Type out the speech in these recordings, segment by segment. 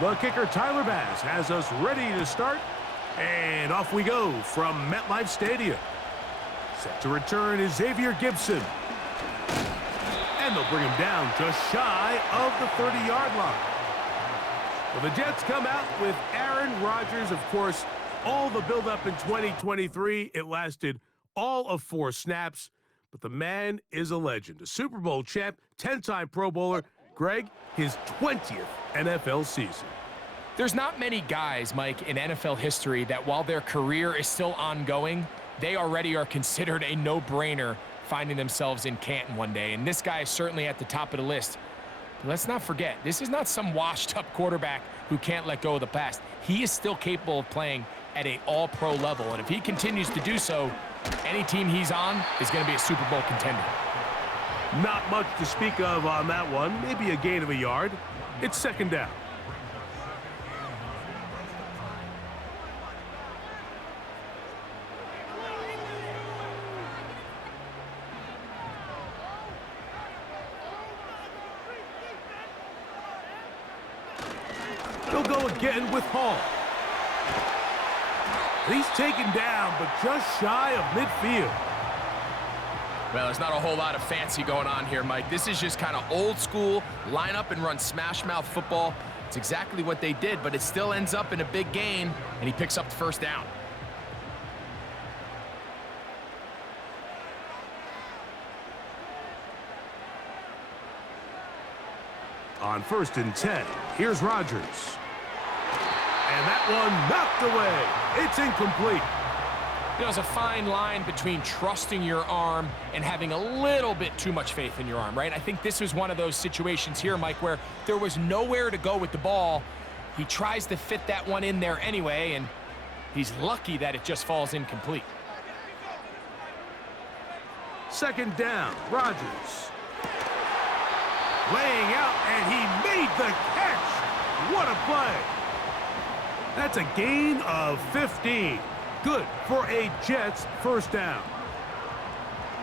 The kicker, Tyler Bass, has us ready to start. And off we go from MetLife Stadium. Set to return is Xavier Gibson. And they'll bring him down just shy of the 30-yard line. Well, the Jets come out with Aaron Rodgers. Of course, all the buildup in 2023, it lasted all of 4 snaps. But the man is a legend, a Super Bowl champ, 10-time Pro Bowler. Greg, his 20th NFL season. There's not many guys, Mike, in NFL history that while their career is still ongoing, they already are considered a no-brainer finding themselves in Canton one day. And this guy is certainly at the top of the list. But let's not forget, this is not some washed-up quarterback who can't let go of the past. He is still capable of playing at an all-pro level. And if he continues to do so, any team he's on is going to be a Super Bowl contender. Not much to speak of on that one. Maybe a gain of a yard. It's second down. He'll go again with Hall. He's taken down, but just shy of midfield. Well, there's not a whole lot of fancy going on here, Mike. This is just kind of old school, line up and run smash mouth football. It's exactly what they did, but it still ends up in a big gain, and he picks up the first down. On 1st and 10, here's Rodgers. And that one knocked away. It's incomplete. You know, there's a fine line between trusting your arm and having a little bit too much faith in your arm, right? I think this was one of those situations here, Mike, where there was nowhere to go with the ball. He tries to fit that one in there anyway, and he's lucky that it just falls incomplete. Second down, Rodgers. Laying out, and he made the catch. What a play. That's a gain of 15. Good for a Jets first down.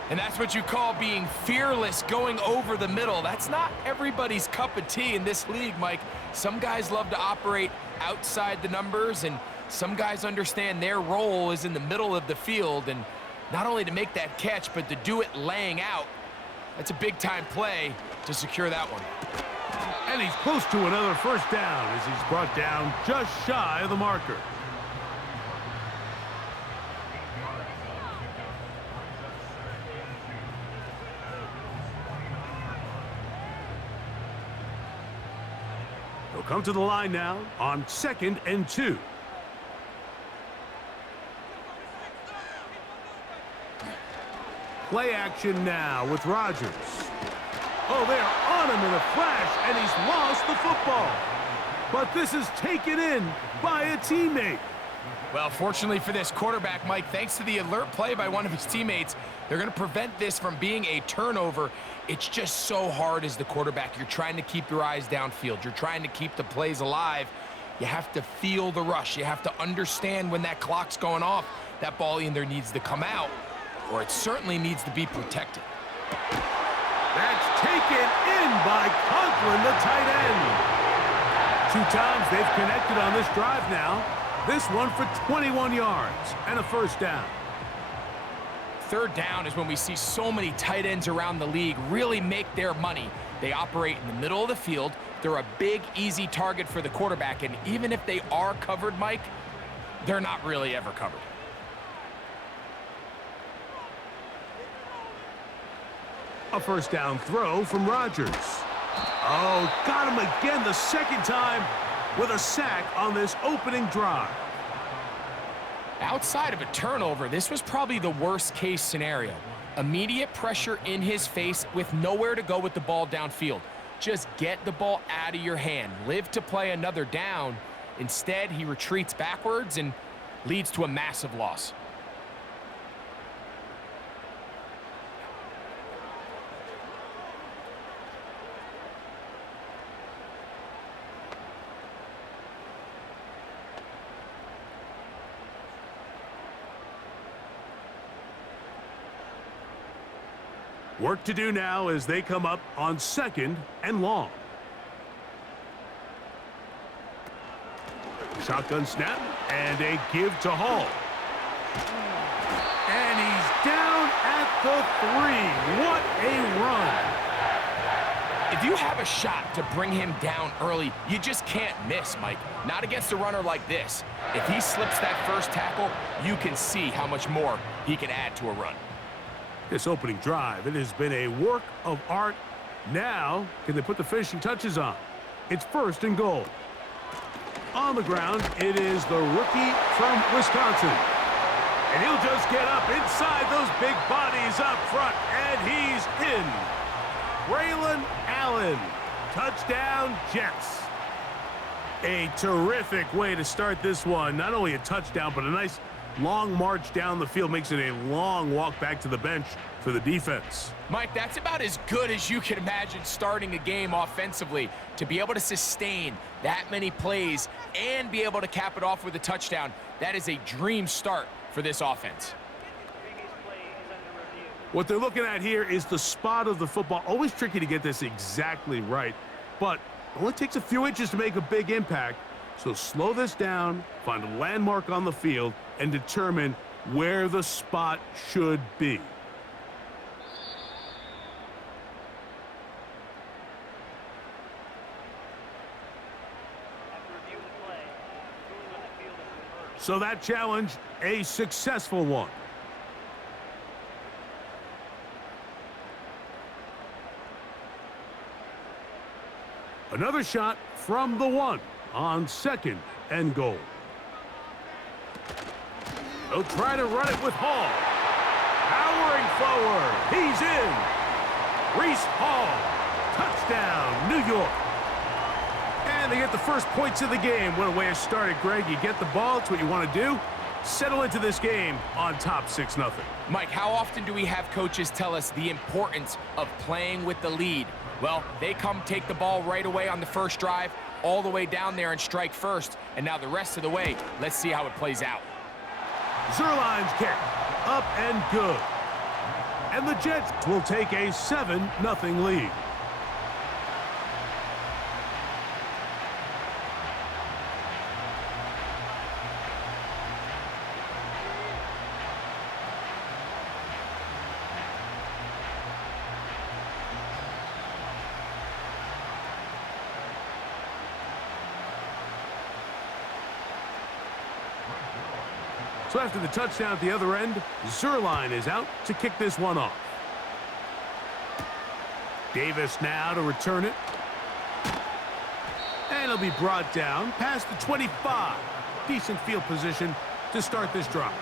And that's what you call being fearless, going over the middle. That's not everybody's cup of tea in this league, Mike. Some guys love to operate outside the numbers, and some guys understand their role is in the middle of the field, and not only to make that catch, but to do it laying out. That's a big-time play to secure that one. And he's close to another first down as he's brought down just shy of the marker. He'll come to the line now on 2nd and 2. Play action now with Rodgers. Oh, they're on him in a flash, and he's lost the football. But this is taken in by a teammate. Well, fortunately for this quarterback, Mike, thanks to the alert play by one of his teammates, they're going to prevent this from being a turnover. It's just so hard as the quarterback. You're trying to keep your eyes downfield. You're trying to keep the plays alive. You have to feel the rush. You have to understand when that clock's going off. That ball either needs to come out, or it certainly needs to be protected. That's taken in by Conklin, the tight end. 2 times they've connected on this drive now. This one for 21 yards and a first down. 3rd down is when we see so many tight ends around the league really make their money. They operate in the middle of the field. They're a big, easy target for the quarterback, and even if they are covered, Mike, they're not really ever covered. A first down throw from Rodgers. Oh, got him again the second time with a sack on this opening drive. Outside of a turnover, this was probably the worst-case scenario. Immediate pressure in his face with nowhere to go with the ball downfield. Just get the ball out of your hand. Live to play another down. Instead, he retreats backwards and leads to a massive loss. Work to do now as they come up on 2nd and long. Shotgun snap and a give to Hall. And he's down at the 3. What a run. If you have a shot to bring him down early, you just can't miss, Mike. Not against a runner like this. If he slips that first tackle, you can see how much more he can add to a run. This opening drive, it has been a work of art. Now, can they put the finishing touches on? It's 1st and goal. On the ground, it is the rookie from Wisconsin. And he'll just get up inside those big bodies up front, and he's in. Braylon Allen, touchdown Jets. A terrific way to start this one. Not only a touchdown, but a nice long march down the field. Makes it a long walk back to the bench for the defense. Mike, that's about as good as you can imagine starting a game offensively. To be able to sustain that many plays and be able to cap it off with a touchdown, that is a dream start for this offense. What they're looking at here is the spot of the football. Always tricky to get this exactly right, but it only takes a few inches to make a big impact. So slow this down, find a landmark on the field, and determine where the spot should be. So that challenge, a successful one. Another shot from the 1 on 2nd and goal. They'll try to run it with Hall. Powering forward. He's in. Reese Hall. Touchdown, New York. And they get the first points of the game. What a way to start it, Greg. You get the ball. It's what you want to do. Settle into this game on top 6-0. Mike, how often do we have coaches tell us the importance of playing with the lead? Well, they come take the ball right away on the first drive, all the way down there and strike first. And now the rest of the way, let's see how it plays out. Zerline's kick, up and good. And the Jets will take a 7-0 lead. So after the touchdown at the other end, Zerline is out to kick this one off. Davis now to return it. And it'll be brought down past the 25. Decent field position to start this drive.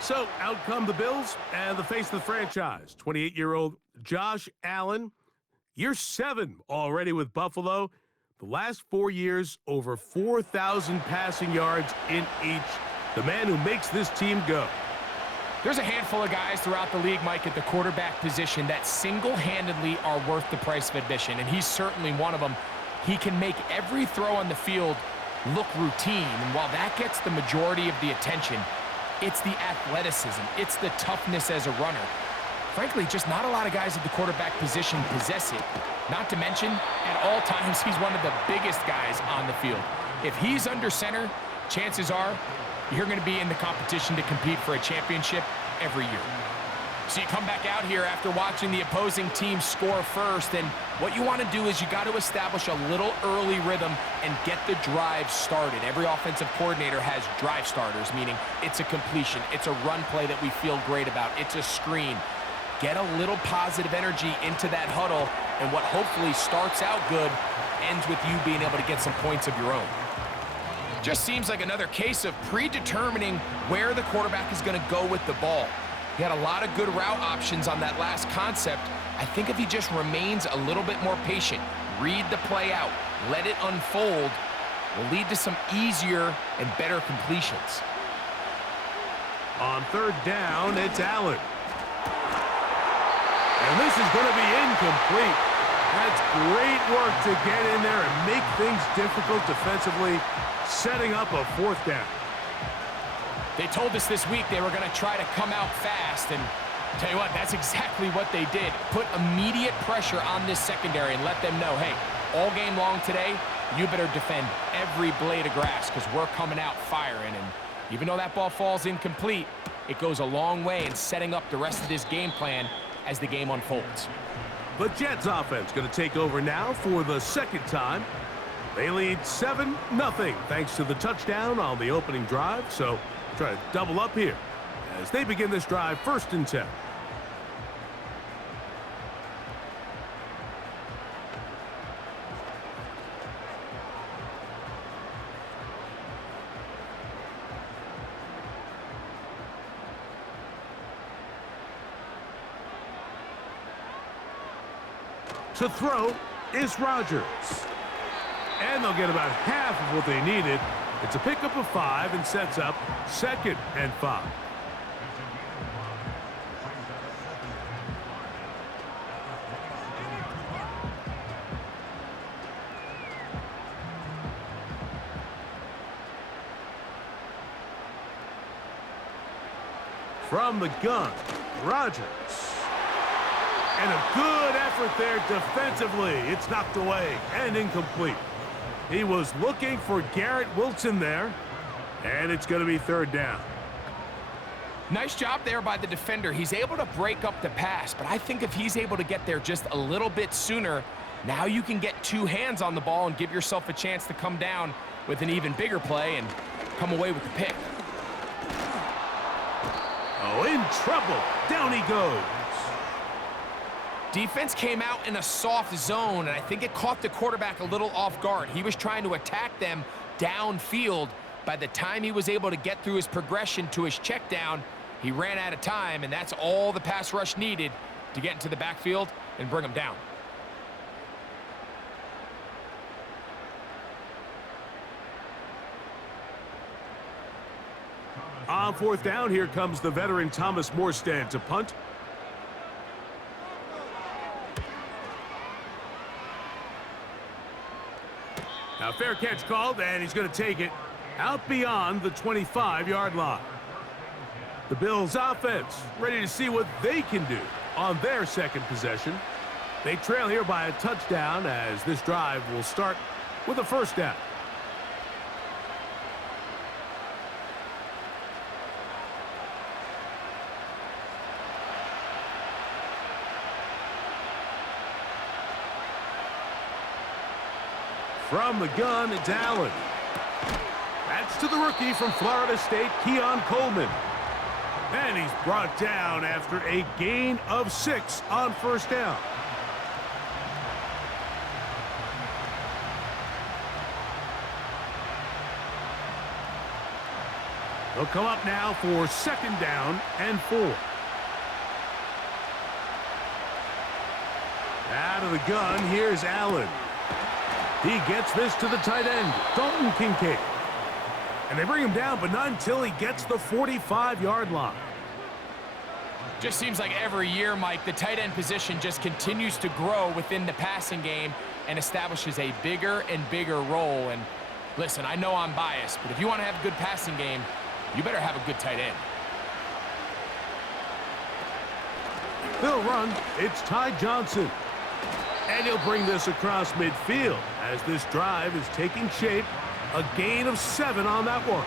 So out come the Bills and the face of the franchise, 28-year-old Josh Allen. Year 7 already with Buffalo. The last 4 years, over 4,000 passing yards in each. The man who makes this team go. There's a handful of guys throughout the league, Mike, at the quarterback position that single-handedly are worth the price of admission, and he's certainly one of them. He can make every throw on the field look routine, and while that gets the majority of the attention, it's the athleticism, it's the toughness as a runner. Frankly, just not a lot of guys at the quarterback position possess it. Not to mention, at all times, he's one of the biggest guys on the field. If he's under center, chances are you're going to be in the competition to compete for a championship every year. So you come back out here after watching the opposing team score first, and what you want to do is you got to establish a little early rhythm and get the drive started. Every offensive coordinator has drive starters, meaning it's a completion, it's a run play that we feel great about, it's a screen. Get a little positive energy into that huddle, and what hopefully starts out good ends with you being able to get some points of your own. Just seems like another case of predetermining where the quarterback is going to go with the ball. He had a lot of good route options on that last concept. I think if he just remains a little bit more patient, read the play out, let it unfold, will lead to some easier and better completions. On 3rd down, it's Allen. And this is going to be incomplete. That's great work to get in there and make things difficult defensively, setting up a 4th down. They told us this week they were going to try to come out fast, and tell you what, that's exactly what they did. Put immediate pressure on this secondary and let them know, hey, all game long today, you better defend every blade of grass because we're coming out firing. And even though that ball falls incomplete, it goes a long way in setting up the rest of this game plan as the game unfolds. The Jets offense going to take over now for the second time. They lead 7-0 thanks to the touchdown on the opening drive. So try to double up here as they begin this drive 1st and 10. To throw is Rodgers. And they'll get about half of what they needed. It's a pickup of 5 and sets up 2nd and 5. From the gun, Rodgers. And a good effort there defensively. It's knocked away and incomplete. He was looking for Garrett Wilson there, and it's going to be 3rd down. Nice job there by the defender. He's able to break up the pass, but I think if he's able to get there just a little bit sooner, now you can get 2 hands on the ball and give yourself a chance to come down with an even bigger play and come away with the pick. Oh, in trouble. Down he goes. Defense came out in a soft zone, and I think it caught the quarterback a little off guard. He was trying to attack them downfield. By the time he was able to get through his progression to his check down, he ran out of time, and that's all the pass rush needed to get into the backfield and bring him down. On 4th down, here comes the veteran Thomas Morstead to punt. Now, fair catch called, and he's going to take it out beyond the 25-yard line. The Bills' offense ready to see what they can do on their 2nd possession. They trail here by a touchdown as this drive will start with a 1st down. From the gun, it's Allen. That's to the rookie from Florida State, Keon Coleman. And he's brought down after a gain of 6 on 1st down. They'll come up now for 2nd down and 4. Out of the gun, here's Allen. He gets this to the tight end, Dalton Kincaid. And they bring him down, but not until he gets the 45-yard line. Just seems like every year, Mike, the tight end position just continues to grow within the passing game and establishes a bigger and bigger role. And listen, I know I'm biased, but if you want to have a good passing game, you better have a good tight end. They'll run. It's Ty Johnson. And he'll bring this across midfield as this drive is taking shape. A gain of 7 on that one.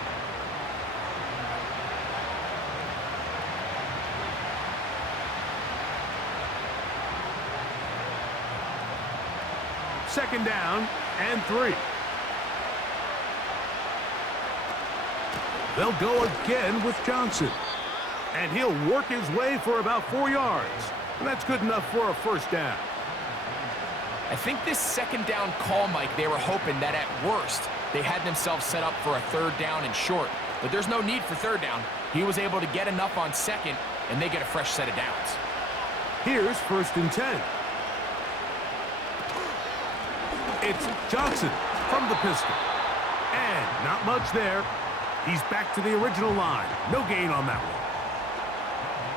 Second down and 3. They'll go again with Johnson. And he'll work his way for about 4 yards. And that's good enough for a 1st down. I think this 2nd down call, Mike, they were hoping that at worst they had themselves set up for a 3rd down and short. But there's no need for 3rd down. He was able to get enough on 2nd, and they get a fresh set of downs. Here's 1st and 10. It's Johnson from the pistol. And not much there. He's back to the original line. No gain on that one.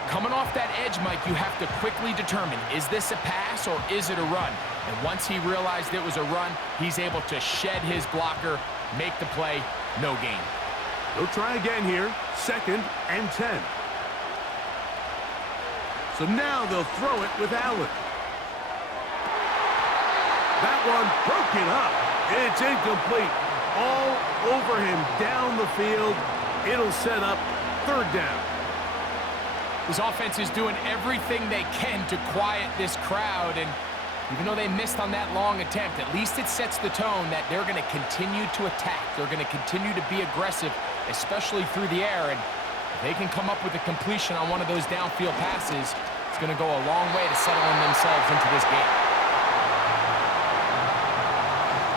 Coming off that edge, Mike, you have to quickly determine, is this a pass or is it a run? And once he realized it was a run, he's able to shed his blocker, make the play, no gain. They'll try again here, 2nd and 10. So now they'll throw it with Allen. That one broken up. It's incomplete. All over him down the field. It'll set up third down. This offense is doing everything they can to quiet this crowd, and even though they missed on that long attempt, at least it sets the tone that they're going to continue to attack. They're going to continue to be aggressive, especially through the air, and if they can come up with a completion on one of those downfield passes, it's going to go a long way to settling themselves into this game.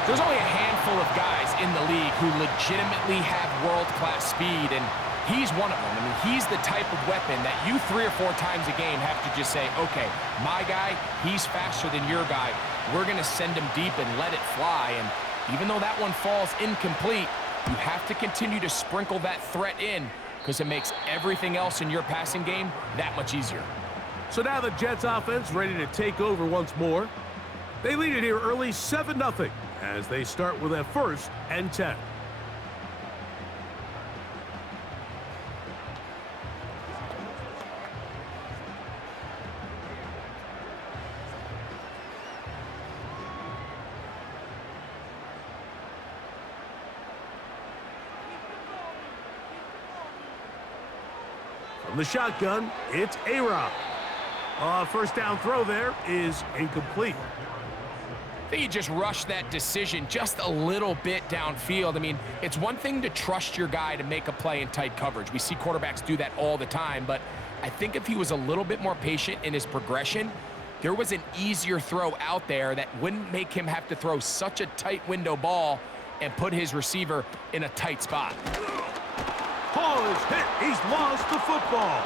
There's only a handful of guys in the league who legitimately have world-class speed, and he's one of them. I mean, he's the type of weapon that you 3 or 4 times a game have to just say, okay, my guy, he's faster than your guy. We're going to send him deep and let it fly. And even though that one falls incomplete, you have to continue to sprinkle that threat in because it makes everything else in your passing game that much easier. So now the Jets offense ready to take over once more. They lead it here early 7-0 as they start with a 1st and 10. From the shotgun, it's A-Rob. First down throw there is incomplete. I think he just rushed that decision just a little bit downfield. I mean, it's one thing to trust your guy to make a play in tight coverage. We see quarterbacks do that all the time, but I think if he was a little bit more patient in his progression, there was an easier throw out there that wouldn't make him have to throw such a tight window ball and put his receiver in a tight spot. Ball is hit. He's lost the football.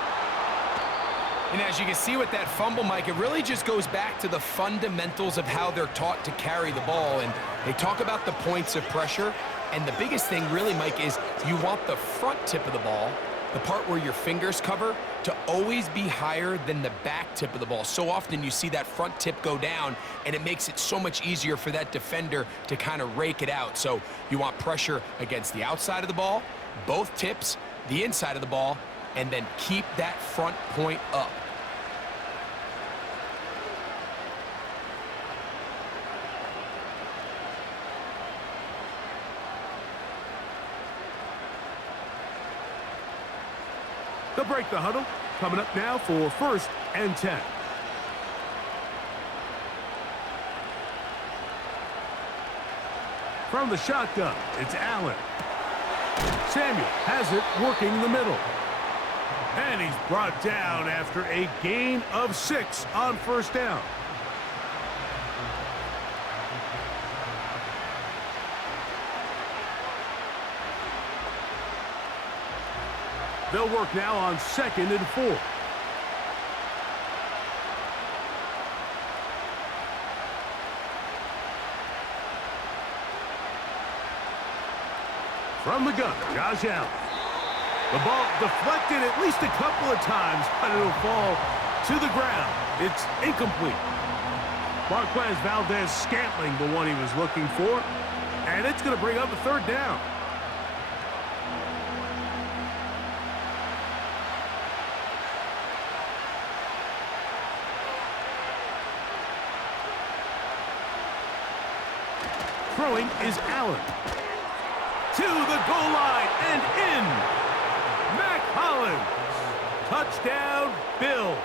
And as you can see with that fumble, Mike, it really just goes back to the fundamentals of how they're taught to carry the ball. And they talk about the points of pressure. And the biggest thing really, Mike, is you want the front tip of the ball, the part where your fingers cover, to always be higher than the back tip of the ball. So often you see that front tip go down, and it makes it so much easier for that defender to kind of rake it out. So you want pressure against the outside of the ball, both tips, the inside of the ball, and then keep that front point up. They'll break the huddle. Coming up now for 1st and 10. From the shotgun, it's Allen. Samuel has it working the middle. And he's brought down after a gain of 6 on 1st down. They'll work now on 2nd and 4. From the gun, Josh Allen. The ball deflected at least a couple of times, but it'll fall to the ground. It's incomplete. Marquez Valdez-Scantling, the one he was looking for, and it's going to bring up a 3rd down. Throwing is Allen. To the goal line and in. Mac Hollins. Touchdown, Bills.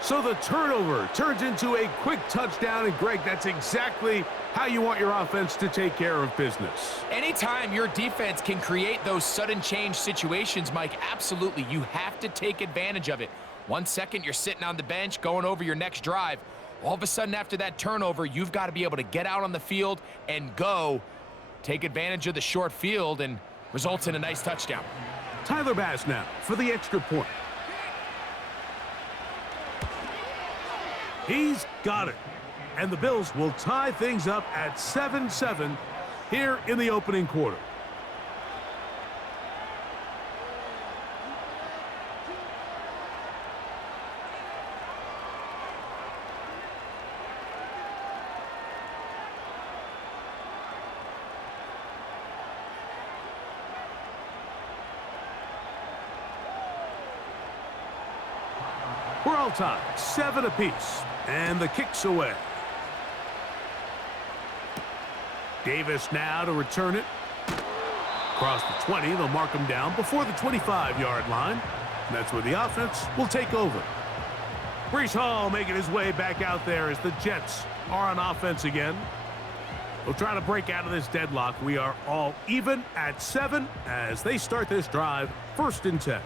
So the turnover turns into a quick touchdown, and Greg, that's exactly how you want your offense to take care of business. Anytime your defense can create those sudden change situations, Mike, absolutely, you have to take advantage of it. 1 second, you're sitting on the bench going over your next drive. All of a sudden, after that turnover, you've got to be able to get out on the field and go. Take advantage of the short field, and results in a nice touchdown. Tyler Bass now for the extra point. He's got it. And the Bills will tie things up at 7-7 here in the opening quarter. We're all tied, 7 apiece, and the kick's away. Davis now to return it. Across the 20, they'll mark him down before the 25-yard line. And that's where the offense will take over. Breece Hall making his way back out there as the Jets are on offense again. They'll try to break out of this deadlock. We are all even at 7 as they start this drive, 1st and 10.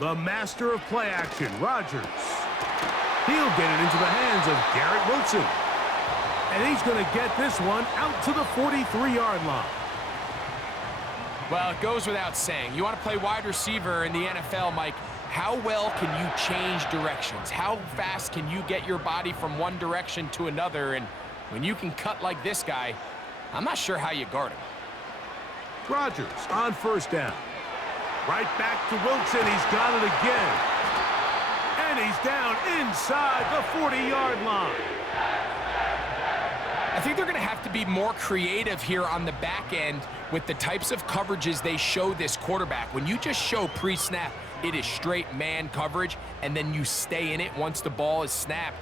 The master of play action, Rodgers. He'll get it into the hands of Garrett Wilson. And he's going to get this one out to the 43-yard line. Well, it goes without saying. You want to play wide receiver in the NFL, Mike. How well can you change directions? How fast can you get your body from one direction to another? And when you can cut like this guy, I'm not sure how you guard him. Rodgers on 1st down. Right back to Wilson. He's got it again. And he's down inside the 40-yard line. I think they're going to have to be more creative here on the back end with the types of coverages they show this quarterback. When you just show pre-snap, it is straight man coverage, and then you stay in it once the ball is snapped.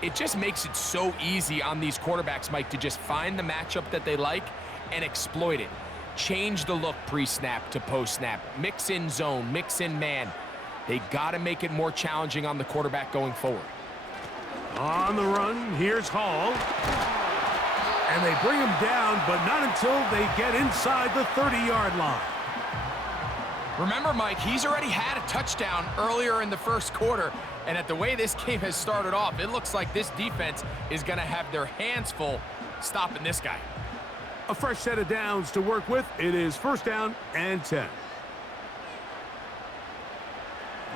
It just makes it so easy on these quarterbacks, Mike, to just find the matchup that they like and exploit it. Change the look pre-snap to post-snap. Mix in zone, mix in man. They got to make it more challenging on the quarterback going forward. On the run, here's Hall. And they bring him down, but not until they get inside the 30-yard line. Remember, Mike, he's already had a touchdown earlier in the 1st quarter. And at the way this game has started off, it looks like this defense is going to have their hands full stopping this guy. A fresh set of downs to work with. It is 1st down and 10.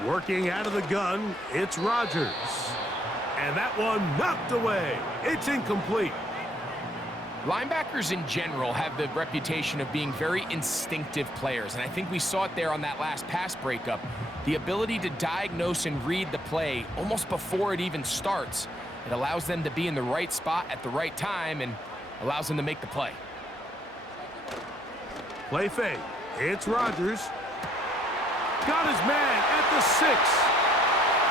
Working out of the gun, it's Rodgers. And that one knocked away. It's incomplete. Linebackers in general have the reputation of being very instinctive players, and I think we saw it there on that last pass breakup. The ability to diagnose and read the play almost before it even starts. It allows them to be in the right spot at the right time and allows them to make the play. Play fake. It's Rodgers. Got his man at the 6.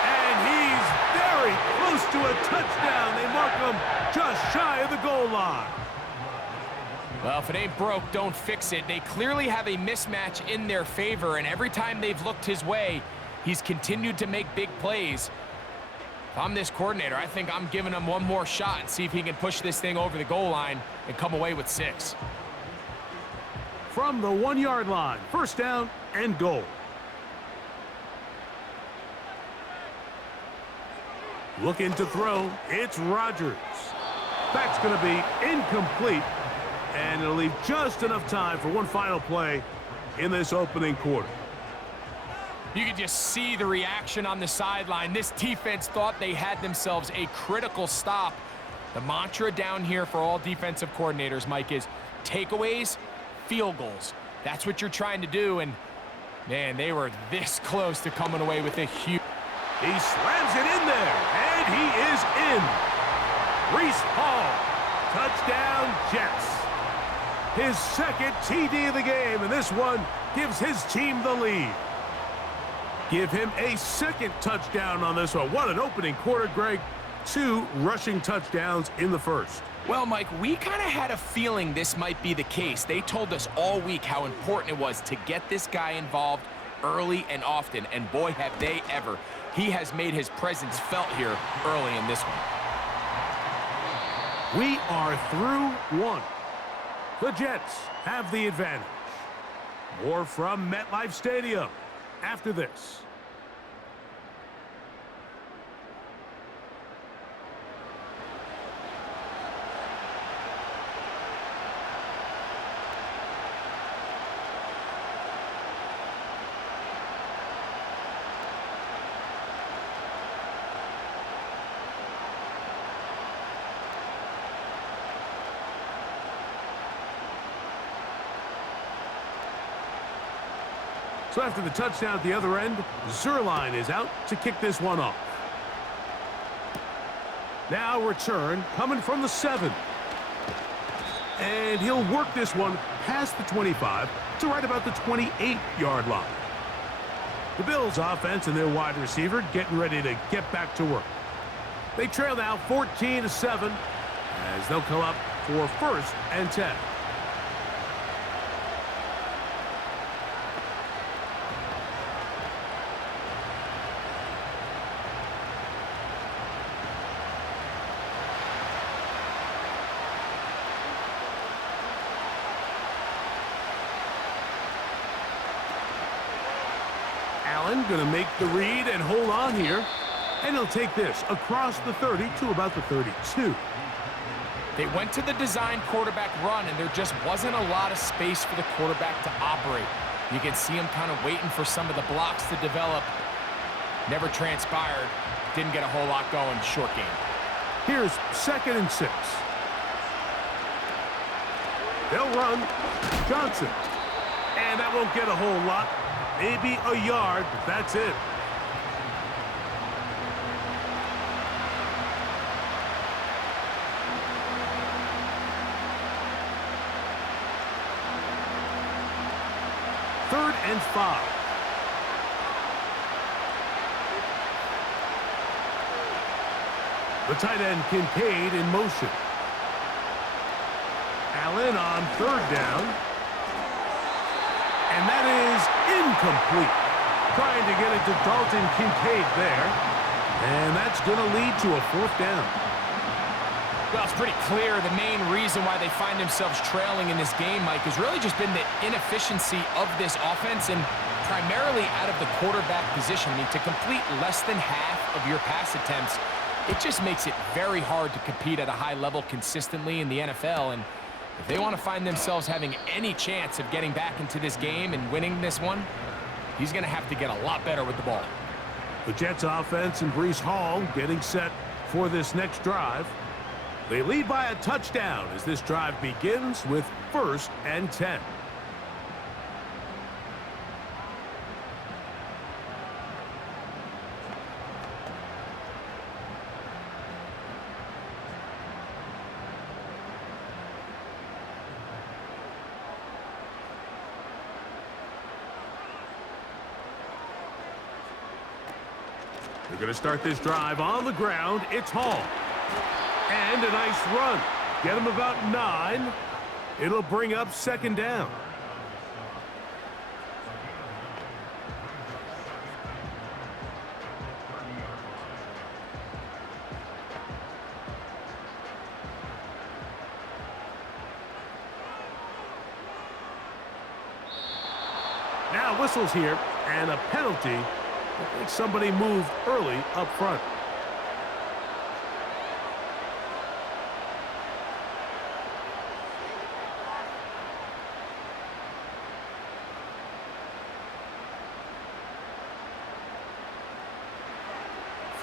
And he's very close to a touchdown. They mark him just shy of the goal line. Well, if it ain't broke, don't fix it. They clearly have a mismatch in their favor, and every time they've looked his way, he's continued to make big plays. If I'm this coordinator, I think I'm giving him one more shot and see if he can push this thing over the goal line and come away with 6. From the 1-yard line, 1st down and goal. Looking to throw, it's Rodgers. That's going to be incomplete, and it'll leave just enough time for one final play in this opening quarter. You can just see the reaction on the sideline. This defense thought they had themselves a critical stop. The mantra down here for all defensive coordinators, Mike, is takeaways, field goals. That's what you're trying to do, and, man, they were this close to coming away with a huge... He slams it in there, and he is in. Breece Hall, touchdown Jets. His 2nd TD of the game, and this one gives his team the lead. Give him a 2nd touchdown on this one. What an opening quarter, Greg. 2 rushing touchdowns in the 1st. Well, Mike, we kind of had a feeling this might be the case. They told us all week how important it was to get this guy involved early and often, and boy, have they ever. He has made his presence felt here early in this one. We are through 1. The Jets have the advantage. More from MetLife Stadium after this. So after the touchdown at the other end, Zerline is out to kick this one off. Now return coming from the 7. And he'll work this one past the 25 to right about the 28-yard line. The Bills offense and their wide receiver getting ready to get back to work. They trail now 14-7 as they'll come up for 1st and 10. Allen going to make the read and hold on here. And he'll take this across the 30 to about the 32. They went to the design quarterback run, and there just wasn't a lot of space for the quarterback to operate. You can see him kind of waiting for some of the blocks to develop. Never transpired. Didn't get a whole lot going. Short game. Here's 2nd and 6. They'll run. Johnson. And that won't get a whole lot. Maybe a yard, but that's it. Third and 5. The tight end Kincaid in motion. Allen on 3rd down. And that is incomplete. Trying to get it to Dalton Kincaid there. And that's going to lead to a 4th down. Well, it's pretty clear the main reason why they find themselves trailing in this game, Mike, has really just been the inefficiency of this offense and primarily out of the quarterback position. I mean, to complete less than half of your pass attempts, it just makes it very hard to compete at a high level consistently in the NFL. And if they want to find themselves having any chance of getting back into this game and winning this one, he's going to have to get a lot better with the ball. The Jets offense and Breece Hall getting set for this next drive. They lead by a touchdown as this drive begins with 1st and 10. They're going to start this drive on the ground. It's Hall. And a nice run. Get him about 9. It'll bring up 2nd down. Now whistles here and a penalty. I think somebody moved early up front.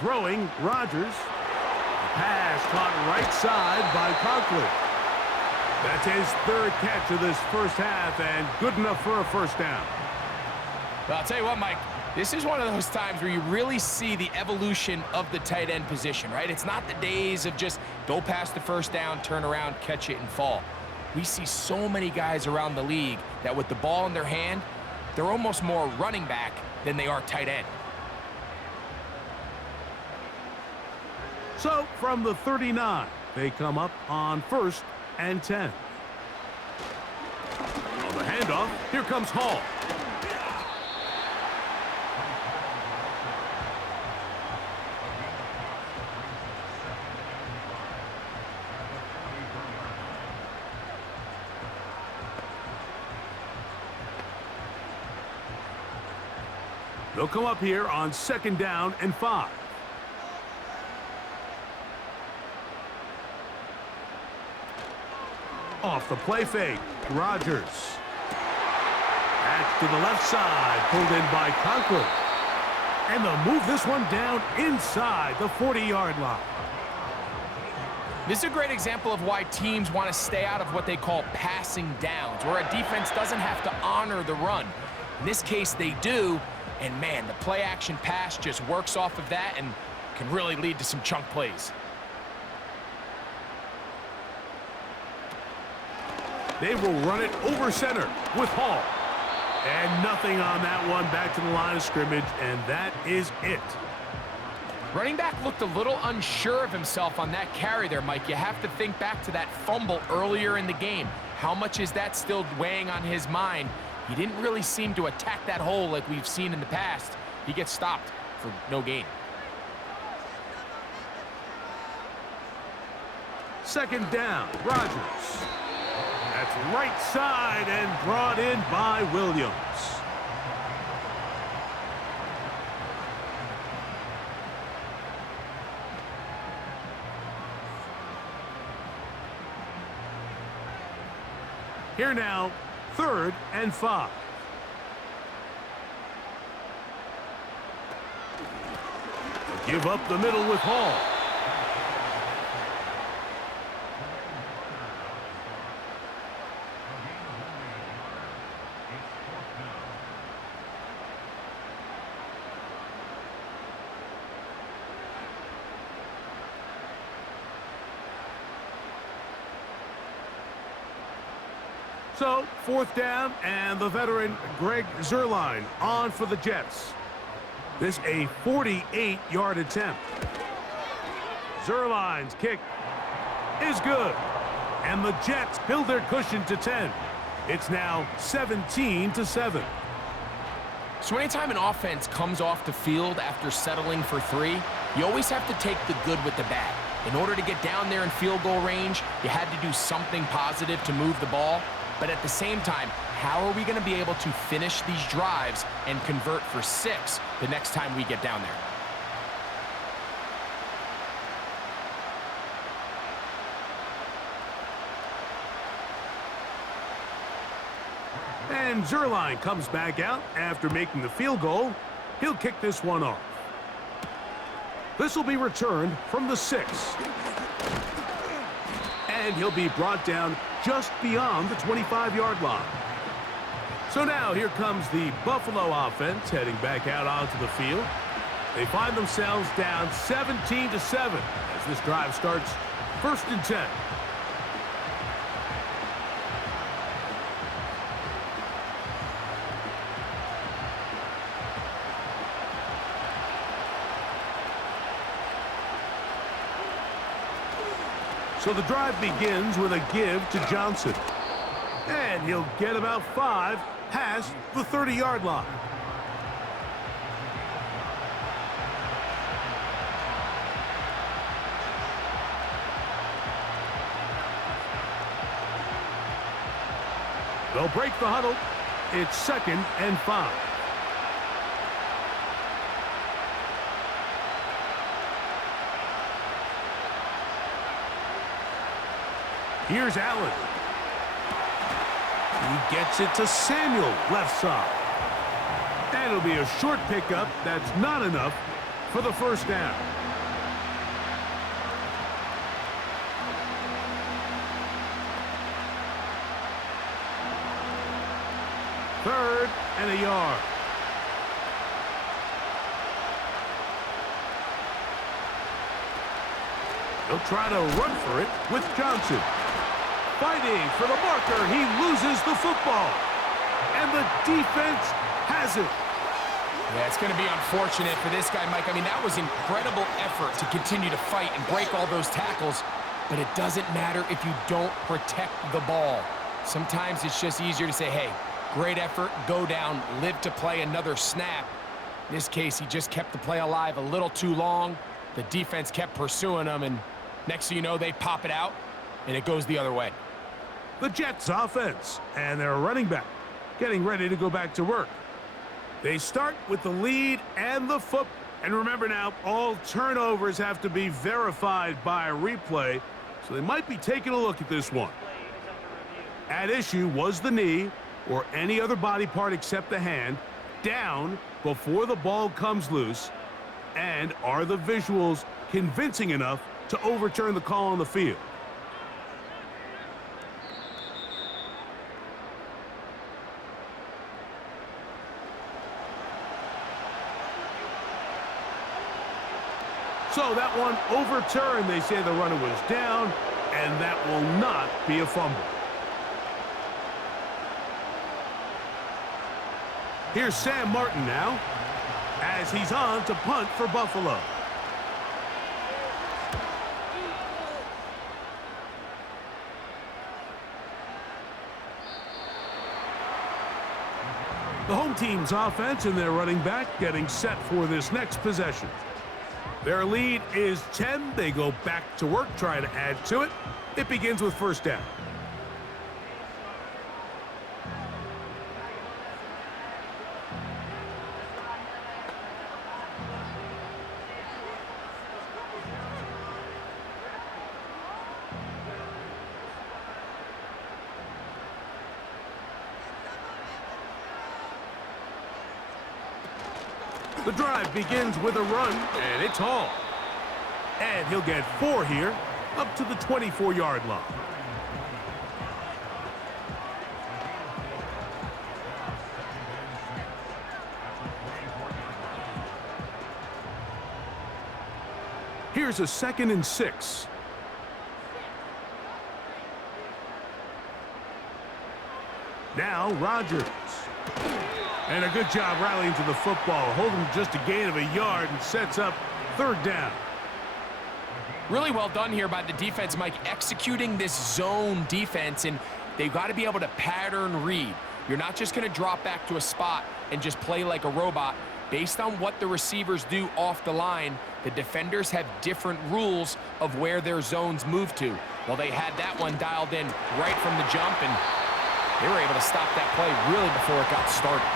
Throwing, Rodgers. Pass caught right side by Conklin. That's his 3rd catch of this first half and good enough for a 1st down. Well, I'll tell you what, Mike. This is one of those times where you really see the evolution of the tight end position, right? It's not the days of just go past the 1st down, turn around, catch it, and fall. We see so many guys around the league that with the ball in their hand, they're almost more running back than they are tight end. So, from the 39, they come up on 1st and 10. On the handoff, here comes Hall. They'll come up here on 2nd down and 5. Off the play fake, Rodgers. Back to the left side, pulled in by Conklin. And they'll move this one down inside the 40-yard line. This is a great example of why teams want to stay out of what they call passing downs, where a defense doesn't have to honor the run. In this case, they do. And, man, the play-action pass just works off of that and can really lead to some chunk plays. They will run it over center with Hall. And nothing on that one. Back to the line of scrimmage, and that is it. Running back looked a little unsure of himself on that carry there, Mike. You have to think back to that fumble earlier in the game. How much is that still weighing on his mind? He didn't really seem to attack that hole like we've seen in the past. He gets stopped for no gain. Second down, Rodgers. That's right side and brought in by Williams. Here now, 3rd and 5. Give up the middle with Hall. So, 4th down, and the veteran Greg Zuerlein on for the Jets. This a 48-yard attempt. Zuerlein's kick is good, and the Jets build their cushion to 10. It's now 17-7. So anytime an offense comes off the field after settling for 3, you always have to take the good with the bad. In order to get down there in field goal range, you had to do something positive to move the ball. But at the same time, how are we going to be able to finish these drives and convert for 6 the next time we get down there? And Zuerlein comes back out after making the field goal. He'll kick this one off. This will be returned from the 6. And he'll be brought down just beyond the 25-yard line. So now here comes the Buffalo offense heading back out onto the field. They find themselves down 17-7 as this drive starts 1st and 10. So the drive begins with a give to Johnson. And he'll get about 5 past the 30-yard line. They'll break the huddle. It's 2nd and 5. Here's Allen. He gets it to Samuel, left side. And it'll be a short pickup. That's not enough for the 1st down. Third and a yard. He'll try to run for it with Johnson. Fighting for the marker, he loses the football. And the defense has it. Yeah, it's going to be unfortunate for this guy, Mike. I mean, that was incredible effort to continue to fight and break all those tackles. But it doesn't matter if you don't protect the ball. Sometimes it's just easier to say, hey, great effort, go down, live to play another snap. In this case, he just kept the play alive a little too long. The defense kept pursuing him, and next thing you know, they pop it out, and it goes the other way. The Jets offense and their running back getting ready to go back to work. They start with the lead and the foot. And remember now, all turnovers have to be verified by a replay, so they might be taking a look at this one. At issue was the knee or any other body part except the hand down before the ball comes loose, and are the visuals convincing enough to overturn the call on the field? So that one overturned. They say the runner was down, and that will not be a fumble. Here's Sam Martin now, as he's on to punt for Buffalo. The home team's offense and their running back getting set for this next possession. Their lead is 10. They go back to work, trying to add to it. It begins with first down. The drive begins with a run, and it's Hall. And he'll get 4 here, up to the 24-yard line. Here's a 2nd and 6. Now Rodgers. And a good job rallying to the football, holding just a gain of a yard and sets up 3rd down. Really well done here by the defense, Mike, executing this zone defense, and they've got to be able to pattern read. You're not just going to drop back to a spot and just play like a robot. Based on what the receivers do off the line, the defenders have different rules of where their zones move to. Well, they had that one dialed in right from the jump, and they were able to stop that play really before it got started.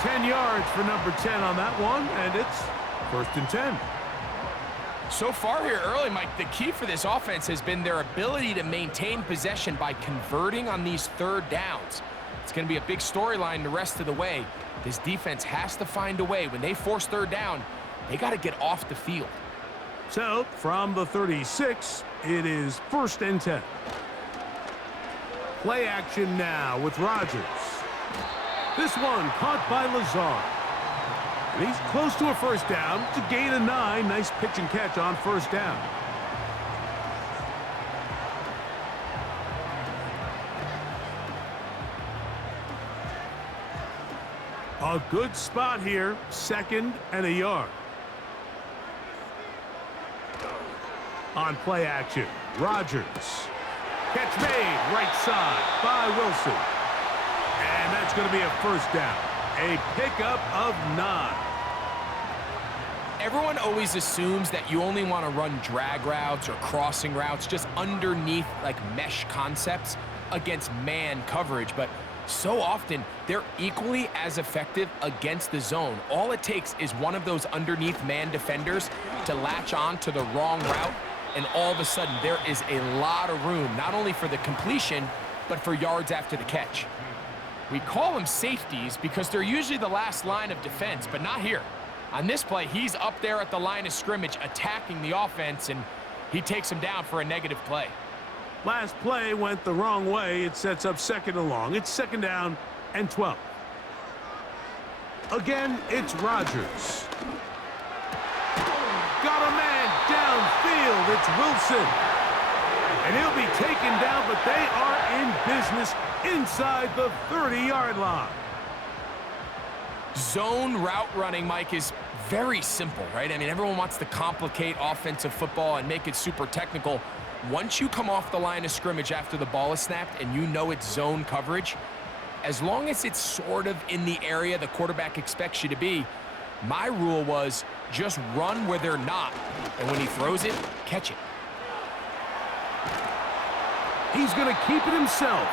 10 yards for number 10 on that one, and it's 1st and 10. So far here early, Mike, the key for this offense has been their ability to maintain possession by converting on these 3rd downs. It's going to be a big storyline the rest of the way. This defense has to find a way. When they force 3rd down, they got to get off the field. So, from the 36, it is 1st and 10. Play action now with Rodgers. This one caught by Lazard. And he's close to a 1st down to gain a 9. Nice pitch and catch on 1st down. A good spot here, 2nd and a yard. On play action, Rodgers. Catch made, right side by Wilson. And that's going to be a 1st down. A pickup of 9. Everyone always assumes that you only want to run drag routes or crossing routes just underneath like mesh concepts against man coverage, but so often they're equally as effective against the zone. All it takes is one of those underneath man defenders to latch on to the wrong route, and all of a sudden there is a lot of room, not only for the completion, but for yards after the catch. We call them safeties because they're usually the last line of defense, but not here. On this play, he's up there at the line of scrimmage attacking the offense, and he takes him down for a negative play. Last play went the wrong way. It sets up 2nd and long. It's 2nd down and 12. Again, it's Rodgers. Got a man downfield. It's Wilson. And he'll be taken down, but they are in business inside the 30-yard line. Zone route running, Mike, is very simple, right? I mean, everyone wants to complicate offensive football and make it super technical. Once you come off the line of scrimmage after the ball is snapped and you know it's zone coverage, as long as it's sort of in the area the quarterback expects you to be, my rule was just run where they're not, and when he throws it, catch it. He's going to keep it himself.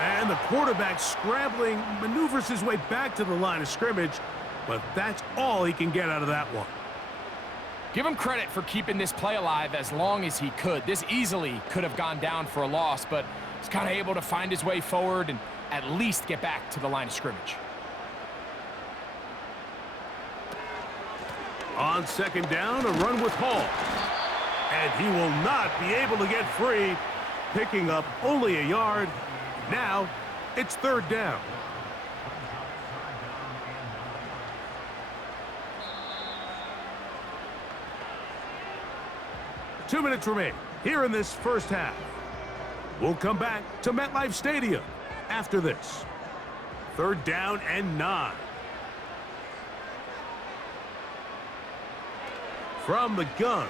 And the quarterback scrambling, maneuvers his way back to the line of scrimmage, but that's all he can get out of that one. Give him credit for keeping this play alive as long as he could. This easily could have gone down for a loss, but he's kind of able to find his way forward and at least get back to the line of scrimmage. On 2nd down, a run with Hall. And he will not be able to get free, picking up only a yard. Now, it's 3rd down. Two minutes remain here in this first half. We'll come back to MetLife Stadium after this. 3rd down and 9. From the gun,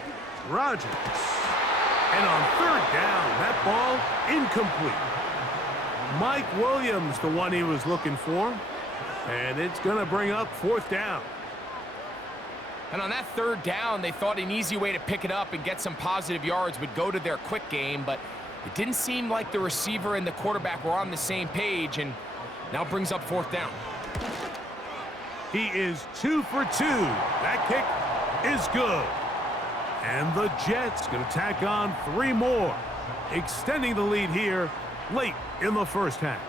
Rodgers. And on 3rd down, that ball incomplete. Mike Williams, the one he was looking for. And it's going to bring up 4th down. And on that 3rd down, they thought an easy way to pick it up and get some positive yards would go to their quick game, but it didn't seem like the receiver and the quarterback were on the same page, and now brings up 4th down. He is 2 for 2. That kick is good. And the Jets going to tack on 3 more, extending the lead here late in the first half.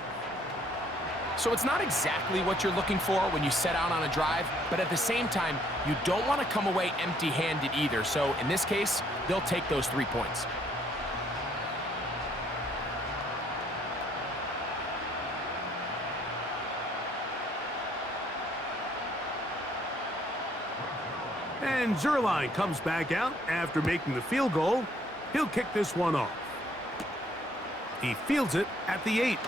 So it's not exactly what you're looking for when you set out on a drive, but at the same time, you don't want to come away empty-handed either. So in this case, they'll take those 3 points. And Zerline comes back out after making the field goal. He'll kick this one off. He fields it at the 8.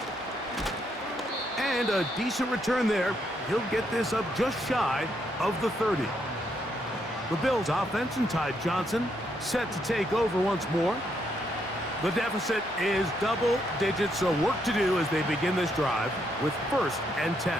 And a decent return there. He'll get this up just shy of the 30. The Bills offense and Ty Johnson set to take over once more. The deficit is double digits, so work to do as they begin this drive with 1st and 10.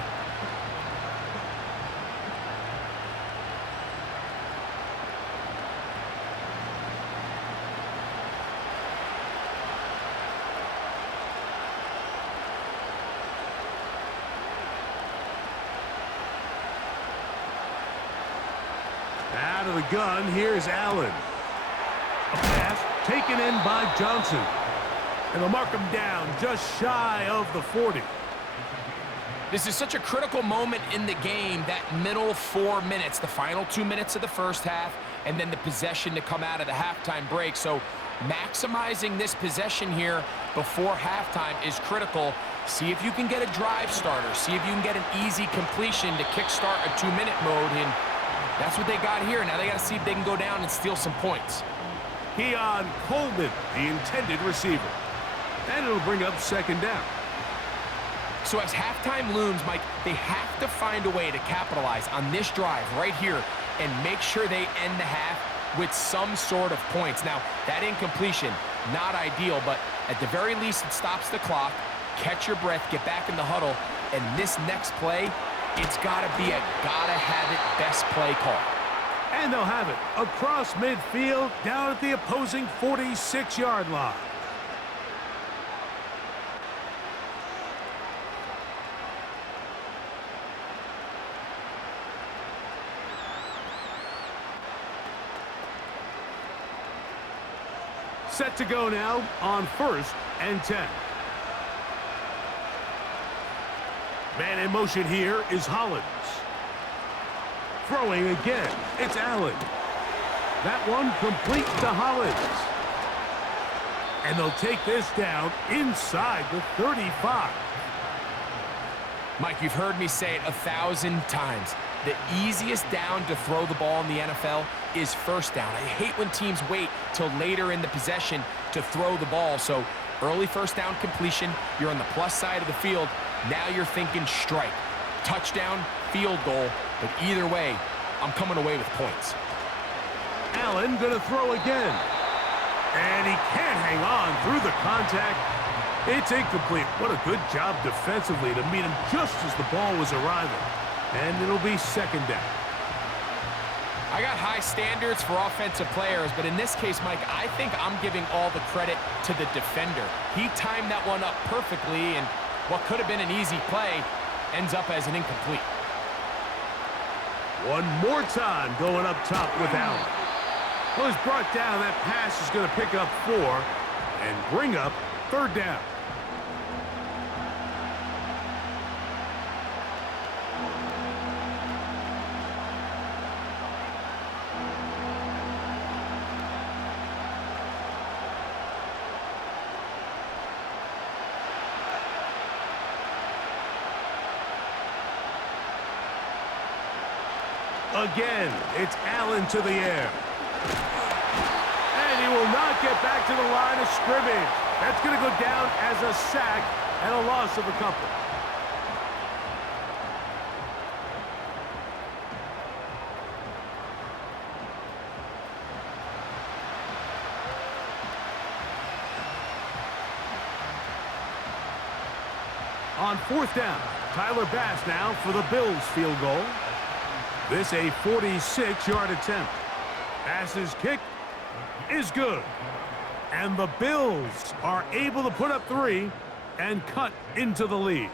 Out of the gun, here's Allen. A pass taken in by Johnson. And they'll mark him down just shy of the 40. This is such a critical moment in the game, that middle 4 minutes, the final 2 minutes of the first half, and then the possession to come out of the halftime break. So maximizing this possession here before halftime is critical. See if you can get a drive starter. See if you can get an easy completion to kickstart a 2-minute mode, and that's what they got here. Now they got to see if they can go down and steal some points. Keon Coleman, the intended receiver. And it'll bring up 2nd down. So as halftime looms, Mike, they have to find a way to capitalize on this drive right here and make sure they end the half with some sort of points. Now, that incompletion, not ideal, but at the very least it stops the clock. Catch your breath, get back in the huddle, and this next play, it's got to be a gotta-have-it best play call. And they'll have it across midfield down at the opposing 46-yard line. Set to go now on 1st and 10. Man in motion here is Hollins. Throwing again, it's Allen. That one complete to Hollins. And they'll take this down inside the 35. Mike, you've heard me say it 1,000 times. The easiest down to throw the ball in the NFL is 1st down. I hate when teams wait till later in the possession to throw the ball. So early 1st down completion, you're on the plus side of the field. Now you're thinking strike, touchdown, field goal, but either way, I'm coming away with points. Allen gonna throw again. And he can't hang on through the contact. It's incomplete. What a good job defensively to meet him just as the ball was arriving. And it'll be 2nd down. I got high standards for offensive players, but in this case, Mike, I think I'm giving all the credit to the defender. He timed that one up perfectly, and what could have been an easy play ends up as an incomplete. One more time going up top with Allen. Well, he's brought down. That pass is going to pick up 4 and bring up 3rd down. Again, it's Allen to the air. And he will not get back to the line of scrimmage. That's going to go down as a sack and a loss of a couple. On fourth down, Tyler Bass now for the Bills field goal. This a 46-yard attempt. Bass's kick is good. And the Bills are able to put up 3 and cut into the lead.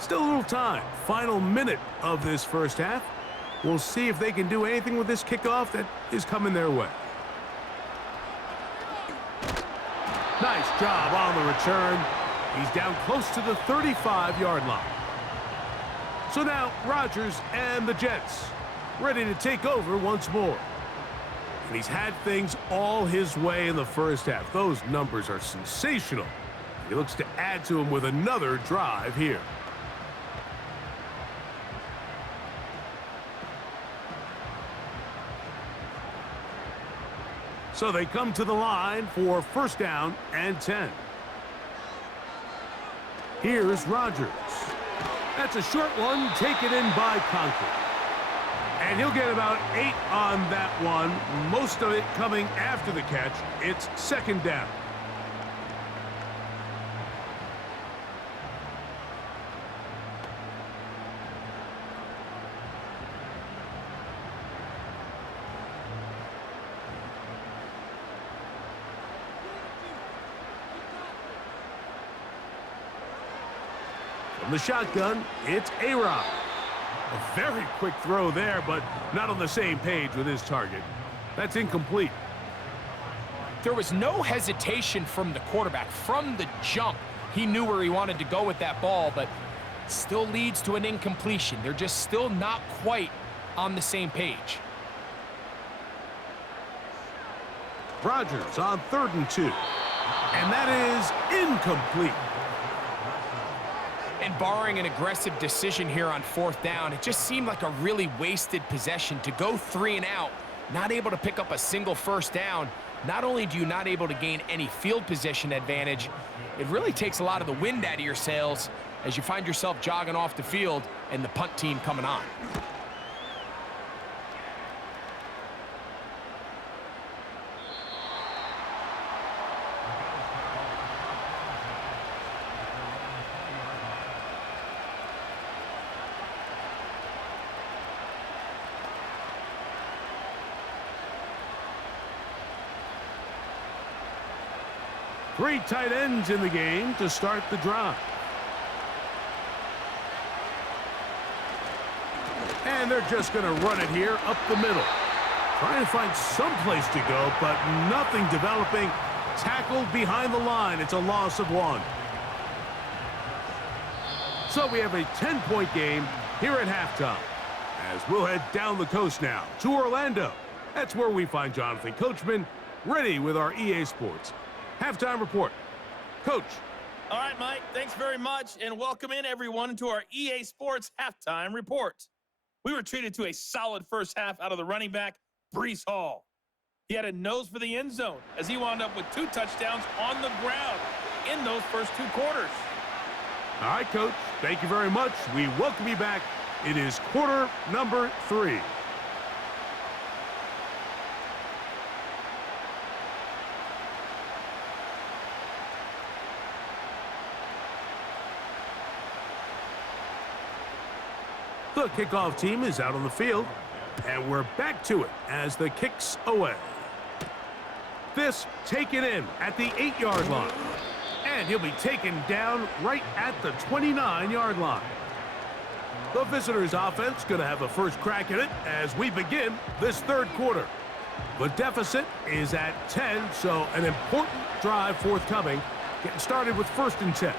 Still a little time. Final minute of this first half. We'll see if they can do anything with this kickoff that is coming their way. Nice job on the return. He's down close to the 35-yard line. So now Rodgers and the Jets ready to take over once more. And he's had things all his way in the first half. Those numbers are sensational. He looks to add to them with another drive here. So they come to the line for first down and 10. Here's Rodgers. That's a short one taken in by Conklin. And he'll get about 8 on that one, most of it coming after the catch. It's second down. From the shotgun, it's A-Rod. A very quick throw there, but not on the same page with his target. That's incomplete. There was no hesitation from the quarterback. From the jump, he knew where he wanted to go with that ball, but still leads to an incompletion. They're just still not quite on the same page. Rodgers on 3rd and 2. And that is incomplete. And barring an aggressive decision here on 4th down, it just seemed like a really wasted possession to go 3 and out, not able to pick up a single first down. Not only do you not able to gain any field position advantage, it really takes a lot of the wind out of your sails as you find yourself jogging off the field and the punt team coming on. Three tight ends in the game to start the drive. And they're just going to run it here up the middle. Trying to find some place to go, but nothing developing. Tackled behind the line. It's a loss of 1. So we have a 10-point game here at halftime. As we'll head down the coast now to Orlando. That's where we find Jonathan Coachman ready with our EA Sports halftime report. Coach. All right, Mike, thanks very much, and welcome in everyone to our EA Sports halftime report. We were treated to a solid first half out of the running back, Breece Hall. He had a nose for the end zone as he wound up with 2 touchdowns on the ground in those first 2 quarters. All right, Coach, thank you very much. We welcome you back. It is quarter number 3. The kickoff team is out on the field, and we're back to it as the kicks away. This taken in at the 8-yard line, and he'll be taken down right at the 29-yard line. The visitors' offense going to have a first crack at it as we begin this 3rd quarter. The deficit is at 10, so an important drive forthcoming, getting started with 1st and 10.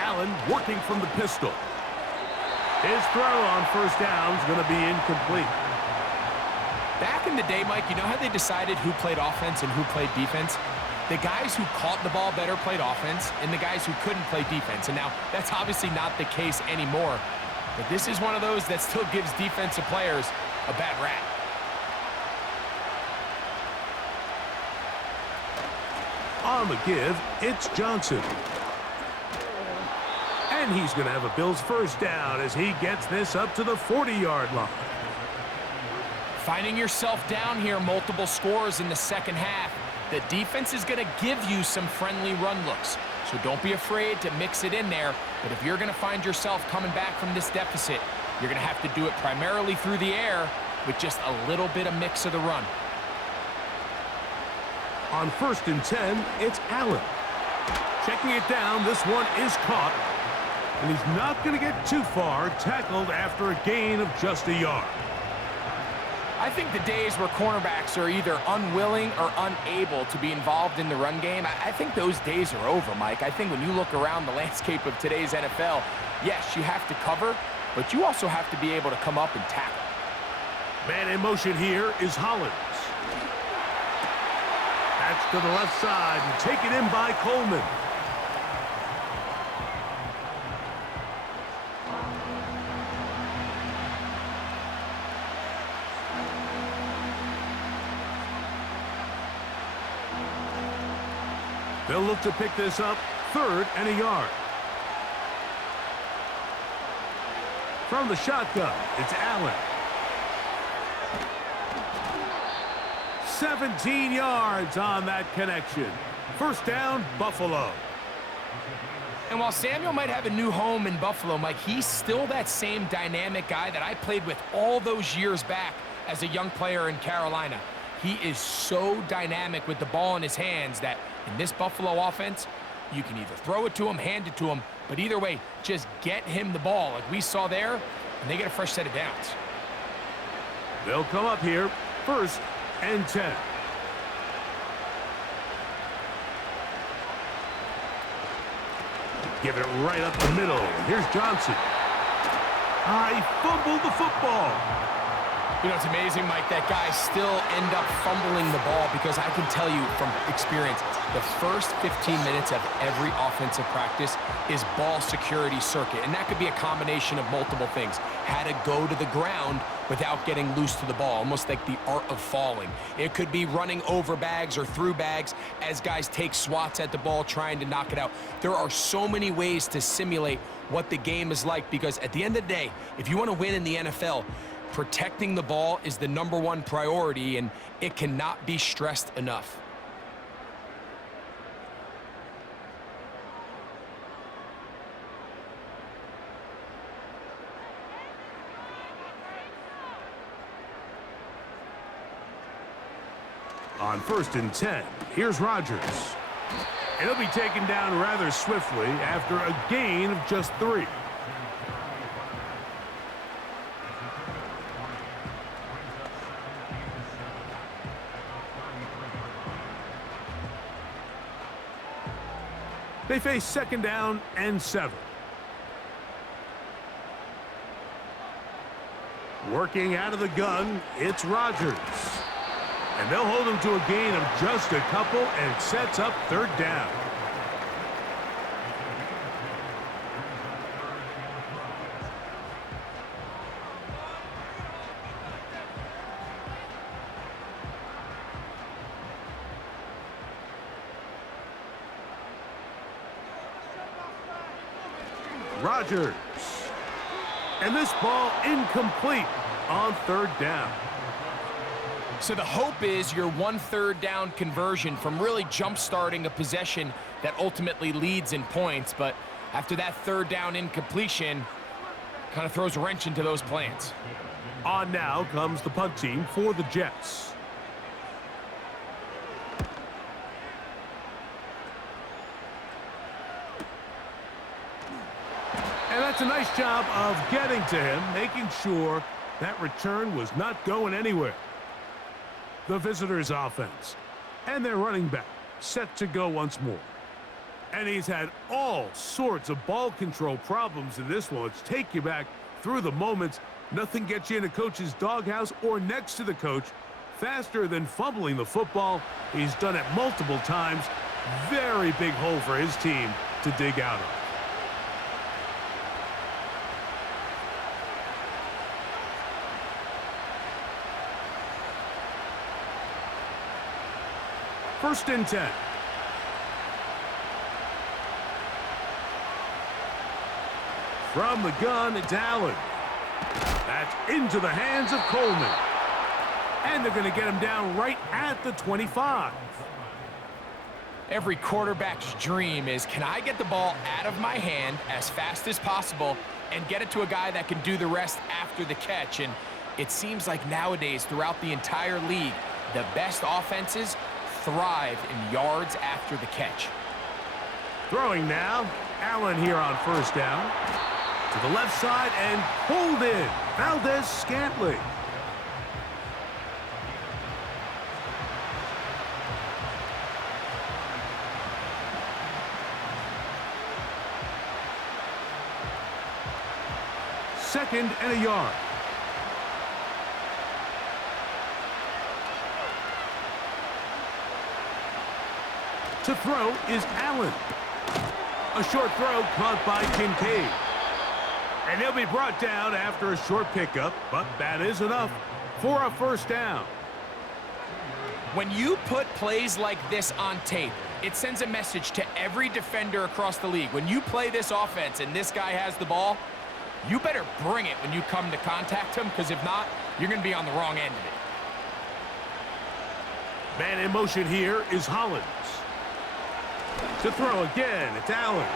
Allen working from the pistol. His throw on first down is going to be incomplete. Back in the day, Mike, you know how they decided who played offense and who played defense? The guys who caught the ball better played offense, and the guys who couldn't play defense. And now, that's obviously not the case anymore. But this is one of those that still gives defensive players a bad rap. On the give, it's Johnson. And he's going to have a Bills first down as he gets this up to the 40-yard line. Finding yourself down here, multiple scores in the second half. The defense is going to give you some friendly run looks. So don't be afraid to mix it in there. But if you're going to find yourself coming back from this deficit, you're going to have to do it primarily through the air with just a little bit of mix of the run. On 1st and 10, it's Allen. Checking it down, this one is caught. And he's not going to get too far, tackled after a gain of just a yard. I think the days where cornerbacks are either unwilling or unable to be involved in the run game, I think those days are over, Mike. I think when you look around the landscape of today's NFL, yes, you have to cover, but you also have to be able to come up and tackle. Man in motion here is Hollins. That's to the left side and taken in by Coleman. They'll look to pick this up, 3rd and a yard. From the shotgun, it's Allen. 17 yards on that connection. First down, Buffalo. And while Samuel might have a new home in Buffalo, Mike, he's still that same dynamic guy that I played with all those years back as a young player in Carolina. He is so dynamic with the ball in his hands that in this Buffalo offense, you can either throw it to him, hand it to him, but either way, just get him the ball like we saw there, and they get a fresh set of downs. They'll come up here, 1st and 10. Give it right up the middle. Here's Johnson. He fumbled the football. You know, it's amazing, Mike, that guys still end up fumbling the ball because I can tell you from experience, the first 15 minutes of every offensive practice is ball security circuit, and that could be a combination of multiple things. How to go to the ground without getting loose to the ball, almost like the art of falling. It could be running over bags or through bags as guys take swats at the ball trying to knock it out. There are so many ways to simulate what the game is like because at the end of the day, if you want to win in the NFL, protecting the ball is the #1 priority, and it cannot be stressed enough. On 1st and 10, here's Rodgers. And he'll be taken down rather swiftly after a gain of just 3. They face 2nd down and 7. Working out of the gun, it's Rodgers. And they'll hold him to a gain of just a couple, and it sets up 3rd down. Rodgers. And this ball incomplete on 3rd down. So the hope is your 1/3 down conversion from really jump-starting a possession that ultimately leads in points. But after that 3rd down incompletion, kind of throws a wrench into those plans. On now comes the punt team for the Jets. And that's a nice job of getting to him, making sure that return was not going anywhere. The visitors' offense and their running back set to go once more. And he's had all sorts of ball control problems in this one. Let's take you back Through the moments, nothing gets you in a coach's doghouse or next to the coach faster than fumbling the football. He's done it multiple times. Very big hole for his team to dig out of. First and 10. From the gun, it's Allen. That's into the hands of Coleman. And they're going to get him down right at the 25. Every quarterback's dream is, can I get the ball out of my hand as fast as possible and get it to a guy that can do the rest after the catch? And it seems like nowadays, throughout the entire league, the best offenses thrive in yards after the catch. Throwing now, Allen here on first down. To the left side and pulled in. Valdez-Scantling. Second and a yard. To throw is Allen. A short throw caught by Kincaid. And he'll be brought down after a short pickup, but that is enough for a first down. When you put plays like this on tape, it sends a message to every defender across the league. When you play this offense and this guy has the ball, you better bring it when you come to contact him, because if not, you're going to be on the wrong end of it. Man in motion here is Hollins. To throw again, it's Allen.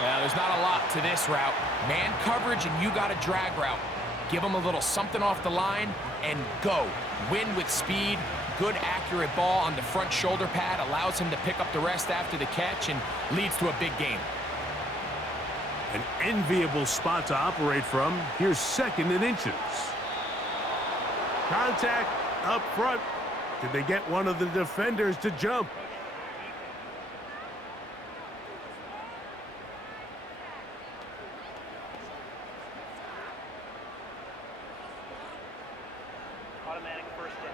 Well, there's not a lot to this route. Man coverage, and you got a drag route. Give him a little something off the line and go. Win with speed. Good, accurate ball on the front shoulder pad. Allows him to pick up the rest after the catch and leads to a big game. An enviable spot to operate from. Here's second and inches. Contact up front. Did they get one of the defenders to jump? Automatic first down.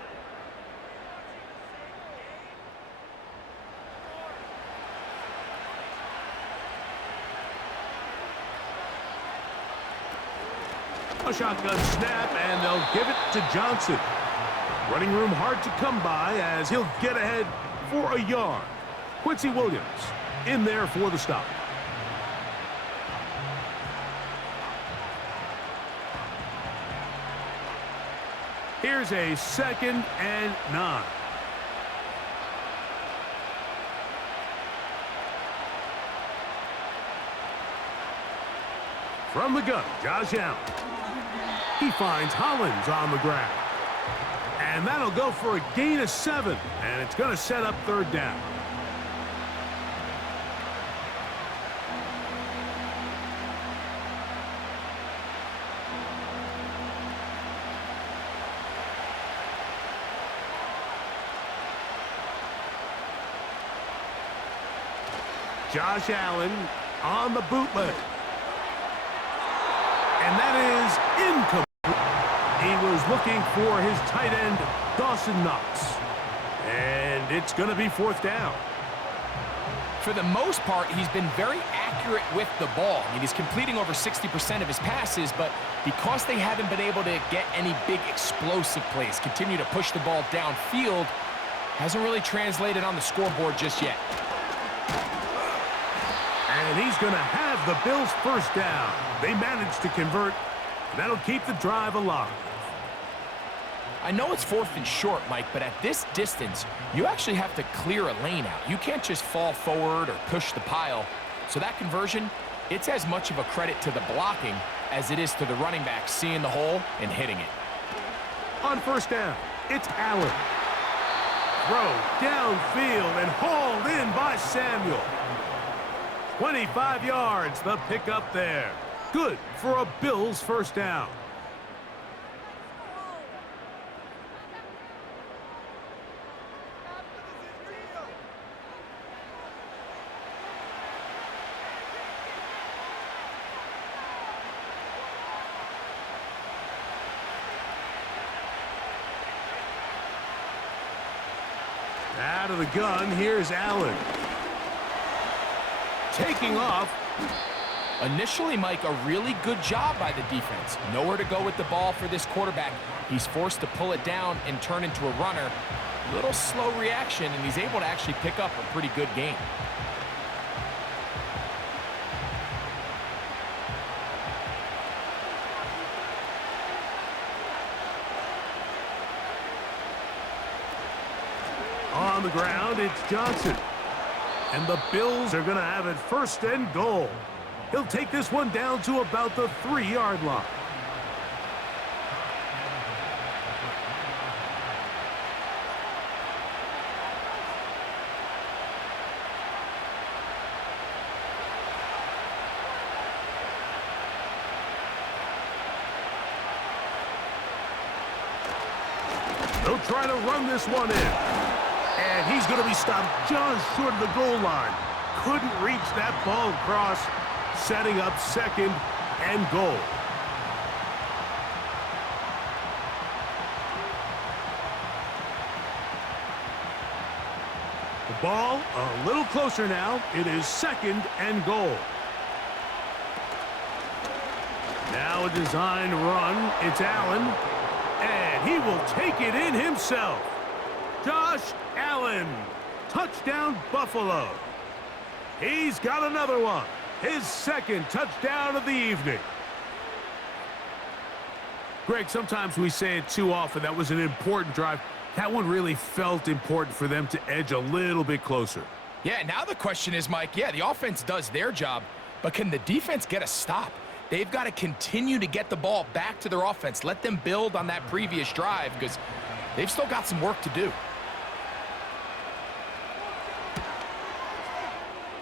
A shotgun snap, and they'll give it to Johnson. Running room hard to come by as he'll get ahead for a yard. Quincy Williams in there for the stop. Here's a second and 9. From the gun, Josh Allen. He finds Hollins on the ground. And that'll go for a gain of 7. And it's going to set up third down. Josh Allen on the bootleg. And that is incomplete. He was looking for his tight end, Dawson Knox. And it's going to be fourth down. For the most part, he's been very accurate with the ball. I mean, he's completing over 60% of his passes, but because they haven't been able to get any big explosive plays, continue to push the ball downfield, hasn't really translated on the scoreboard just yet. And he's going to have the Bills' first down. They managed to convert. That'll keep the drive alive. I know it's 4th and short, Mike, but at this distance, you actually have to clear a lane out. You can't just fall forward or push the pile. So that conversion, it's as much of a credit to the blocking as it is to the running back seeing the hole and hitting it. On first down, it's Allen. Throw downfield and hauled in by Samuel. 25 yards, the pickup there. Good for a Bills first down. out of the gun, here's Allen. Taking off. Initially, Mike, a really good job by the defense. Nowhere to go with the ball for this quarterback. He's forced to pull it down and turn into a runner. Little slow reaction, and he's able to actually pick up a pretty good game. On the ground, it's Johnson. And the Bills are going to have it 1st and goal. He'll take this one down to about the 3-yard line. They'll try to run this one in. And he's going to be stopped just short of the goal line. Couldn't reach that ball across, setting up 2nd and goal. The ball a little closer now. It is 2nd and goal. Now a design run. It's Allen. And he will take it in himself. Josh Allen. Touchdown, Buffalo. He's got another one. His 2nd touchdown of the evening. Greg, sometimes we say it too often. That was an important drive. That one really felt important for them to edge a little bit closer. Yeah, now the question is, Mike, yeah, the offense does their job, but can the defense get a stop? They've got to continue to get the ball back to their offense. Let them build on that previous drive because they've still got some work to do.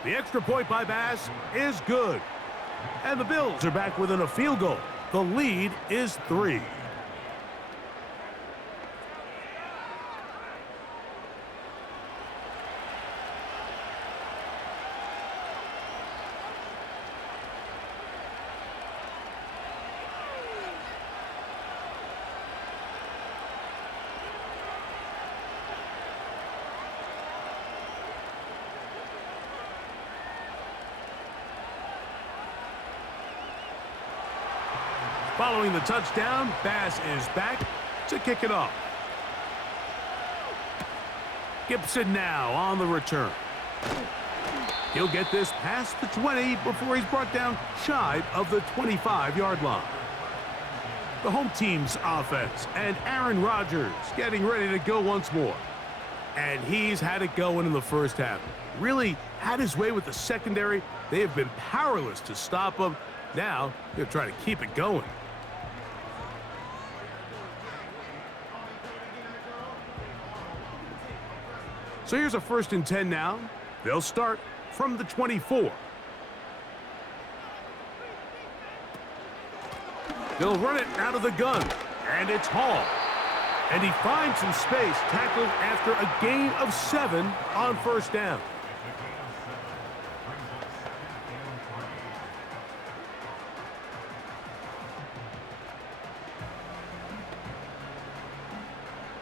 The extra point by Bass is good. And the Bills are back within a field goal. The lead is 3. Following the touchdown, Bass is back to kick it off. Gibson now on the return. He'll get this past the 20 before he's brought down shy of the 25-yard line. The home team's offense and Aaron Rodgers getting ready to go once more. And he's had it going in the first half. Really had his way with the secondary. They have been powerless to stop him. Now they're trying to keep it going. So here's a 1st and 10 now. They'll start from the 24. They'll run it out of the gun, and it's Hall. And he finds some space, tackled after a gain of 7 on 1st down.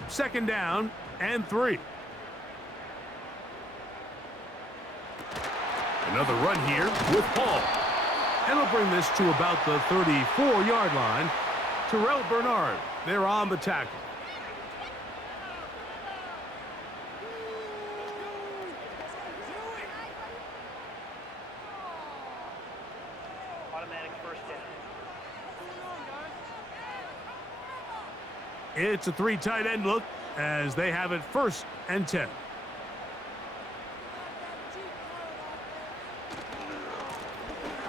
Second down and 3. Another run here with Hall. And he'll bring this to about the 34-yard line. Terrell Bernard, they're on the tackle. Automatic 1st down. It's a 3 tight end look as they have it 1st and 10.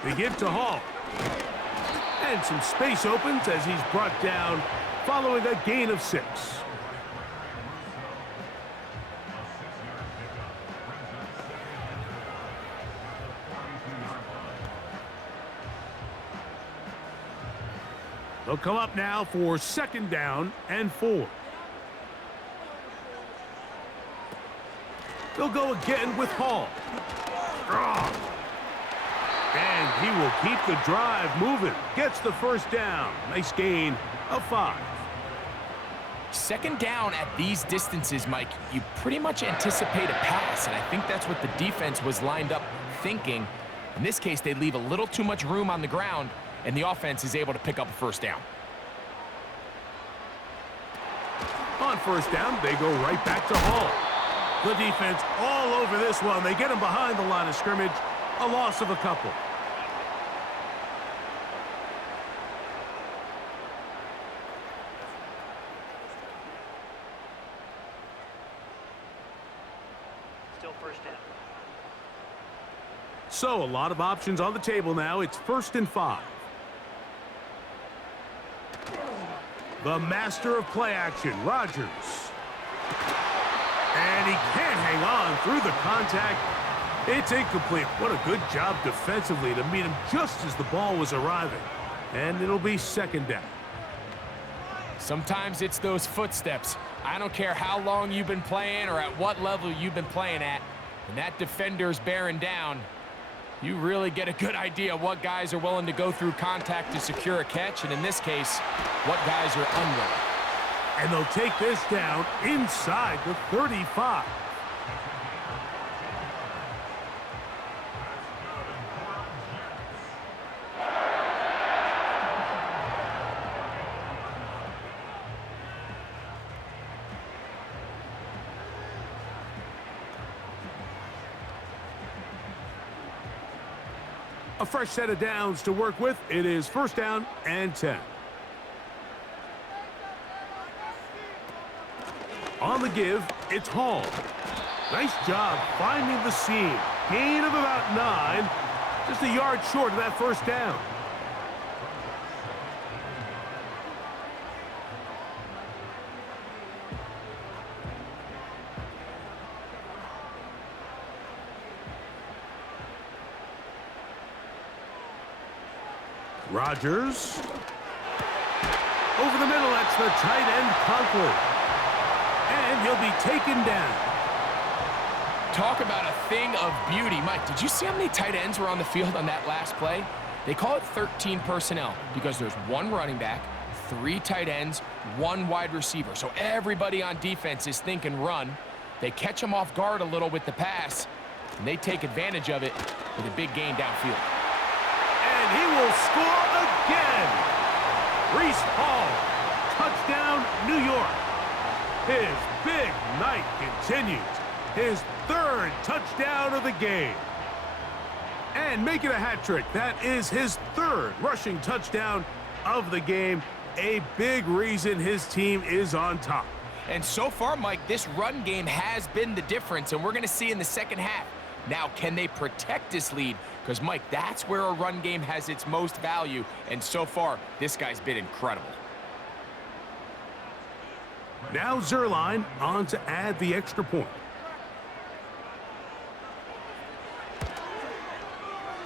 They give to Hall. And some space opens as he's brought down following a gain of 6. They'll come up now for 2nd down and 4. They'll go again with Hall. And he will keep the drive moving. Gets the 1st down. Nice gain of 5. Second down at these distances, Mike, you pretty much anticipate a pass, and I think that's what the defense was lined up thinking. In this case, they leave a little too much room on the ground, and the offense is able to pick up a first down. On first down, they go right back to Hall. The defense all over this one. They get him behind the line of scrimmage. A loss of a couple. Still first down. So, a lot of options on the table now. It's 1st and 5. The master of play action, Rodgers. And he can't hang on through the contact. It's incomplete. What a good job defensively to meet him just as the ball was arriving. And it'll be 2nd down. Sometimes it's those footsteps. I don't care how long you've been playing or at what level you've been playing at. When that defender's bearing down, you really get a good idea of what guys are willing to go through contact to secure a catch, and in this case, what guys are unwilling. And they'll take this down inside the 35. A fresh set of downs to work with. It is 1st down and 10. On the give, it's Hall. Nice job finding the seam. Gain of about 9. Just a yard short of that 1st down. Rodgers. Over the middle, that's the tight end, Conklin. And he'll be taken down. Talk about a thing of beauty. Mike, did you see how many tight ends were on the field on that last play? They call it 13 personnel because there's 1 running back, 3 tight ends, 1 wide receiver. So everybody on defense is thinking run. They catch them off guard a little with the pass, and they take advantage of it with a big gain downfield. And he will score again. Breece Hall, touchdown, New York. His big night continues. His 3rd touchdown of the game. And making a hat trick. That is his 3rd rushing touchdown of the game. A big reason his team is on top. And so far, Mike, this run game has been the difference, and we're going to see in the second half. Now, can they protect this lead? Because, Mike, that's where a run game has its most value, and so far, this guy's been incredible. Now Zerline on to add the extra point.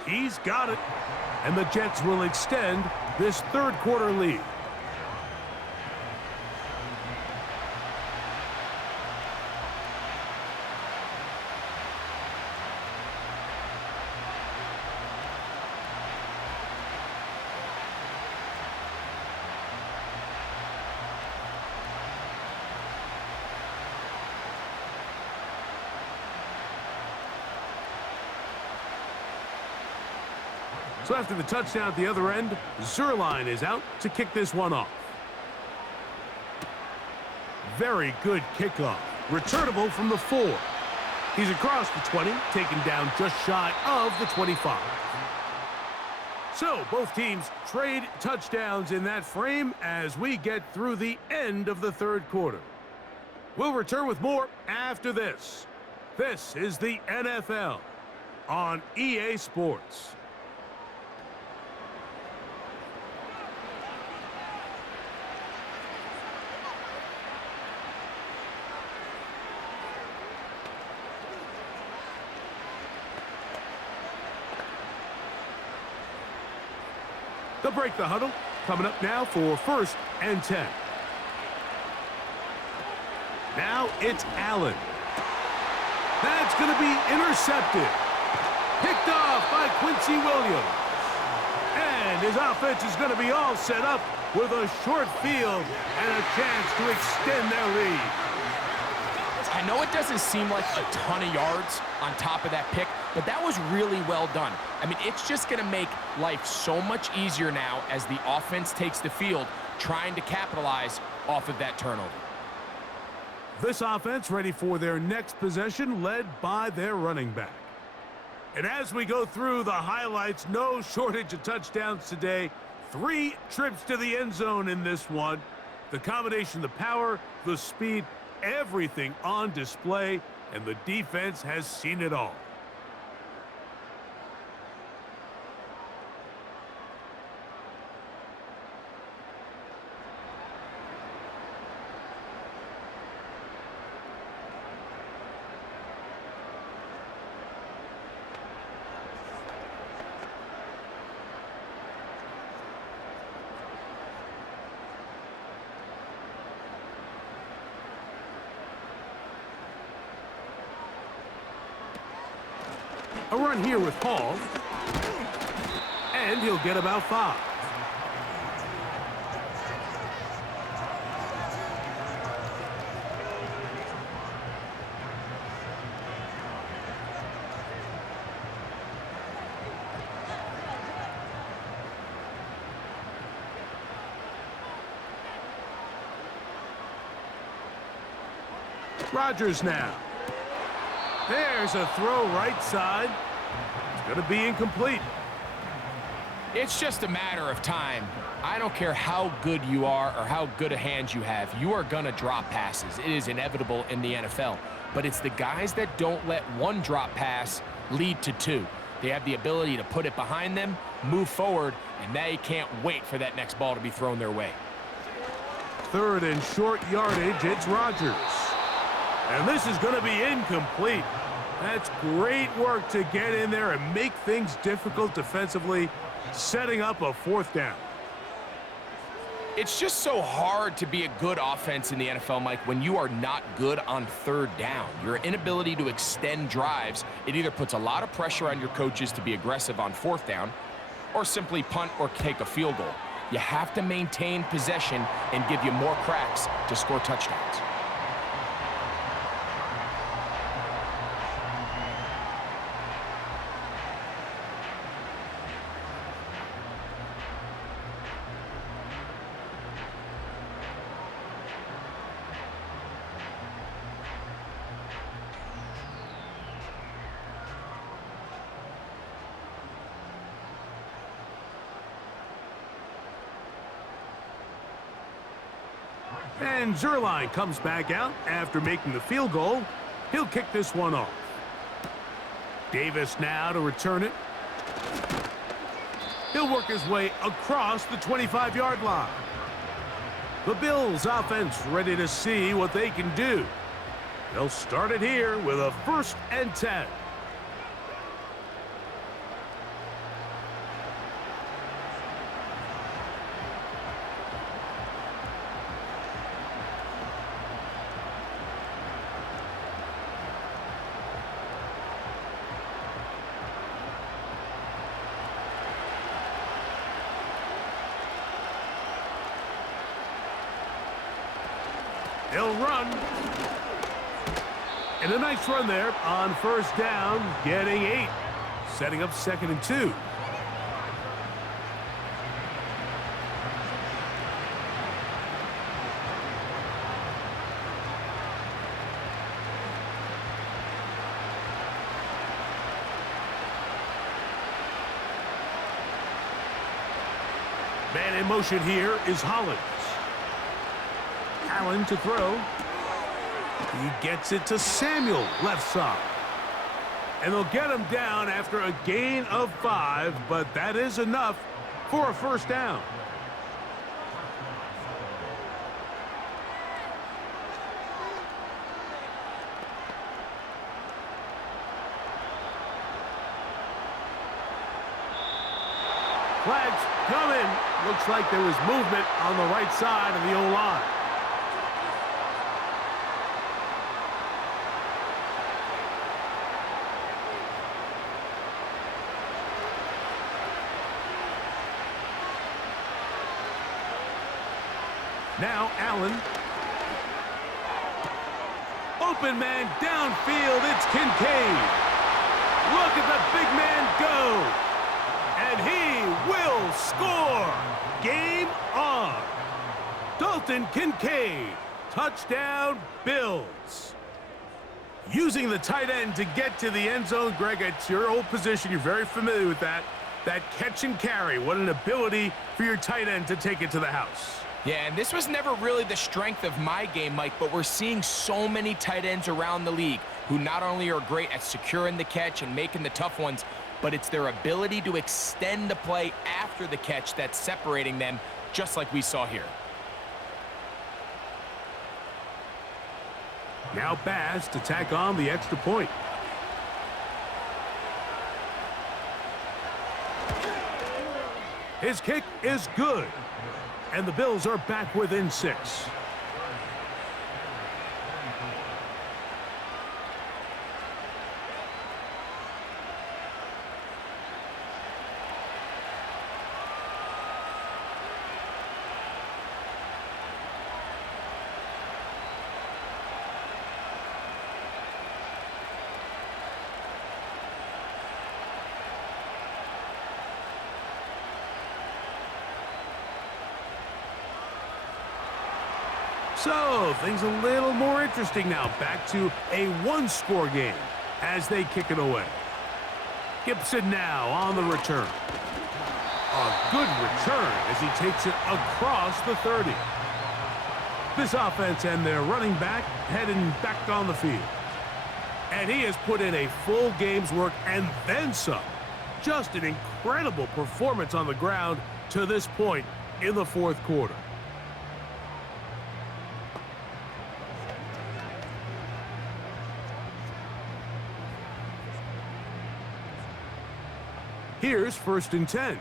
He's got it. And the Jets will extend this 3rd quarter lead. So after the touchdown at the other end, Zerline is out to kick this one off. Very good kickoff. Returnable from the 4. He's across the 20, taken down just shy of the 25. So both teams trade touchdowns in that frame as we get through the end of the 3rd quarter. We'll return with more after this. This is the NFL on EA Sports. They'll break the huddle. Coming up now for 1st and 10. Now it's Allen. That's going to be intercepted. Picked off by Quincy Williams. And And his offense is going to be all set up with a short field and a chance to extend their lead. I know it doesn't seem like a ton of yards on top of that pick, but that was really well done. I mean, it's just going to make life so much easier now as the offense takes the field, trying to capitalize off of that turnover. This offense ready for their next possession, led by their running back. And as we go through the highlights, no shortage of touchdowns today. 3 trips to the end zone in this one. The combination, the power, the speed, everything on display, and the defense has seen it all. A run here with Paul. And he'll get about 5. Rodgers now. There's a throw right side. It's going to be incomplete. It's just a matter of time. I don't care how good you are or how good a hand you have. You are going to drop passes. It is inevitable in the NFL. But it's the guys that don't let one drop pass lead to 2. They have the ability to put it behind them, move forward, and they can't wait for that next ball to be thrown their way. 3rd and short yardage, it's Rodgers. And this is going to be incomplete. That's great work to get in there and make things difficult defensively, setting up a 4th down. It's just so hard to be a good offense in the NFL, Mike, when you are not good on 3rd down. Your inability to extend drives, it either puts a lot of pressure on your coaches to be aggressive on 4th down or simply punt or take a field goal. You have to maintain possession and give you more cracks to score touchdowns. And Zerline comes back out after making the field goal. He'll kick this one off. Davis now to return it. He'll work his way across the 25-yard line. The Bills offense ready to see what they can do. They'll start it here with a 1st and 10. He'll run. And a nice run there on 1st down, getting 8. Setting up 2nd and 2. Man in motion here is Hollins. Allen to throw. He gets it to Samuel, left side. And they'll get him down after a gain of 5, but that is enough for a 1st down. Flags coming. Looks like there was movement on the right side of the O-line. Now Allen. Open man downfield. It's Kincaid. Look at the big man go. And he will score. Game on. Dalton Kincaid. Touchdown, Bills. Using the tight end to get to the end zone. Greg, it's your old position. You're very familiar with that. That catch and carry. What an ability for your tight end to take it to the house. Yeah, and this was never really the strength of my game, Mike, but we're seeing so many tight ends around the league who not only are great at securing the catch and making the tough ones, but it's their ability to extend the play after the catch that's separating them, just like we saw here. Now Baz to tack on the extra point. His kick is good. And the Bills are back within 6. So, things a little more interesting now. Back to a one-score game as they kick it away. Gibson now on the return. A good return as he takes it across the 30. This offense and their running back heading back on the field. And he has put in a full game's work and then some. Just an incredible performance on the ground to this point in the fourth quarter. Here's 1st and 10.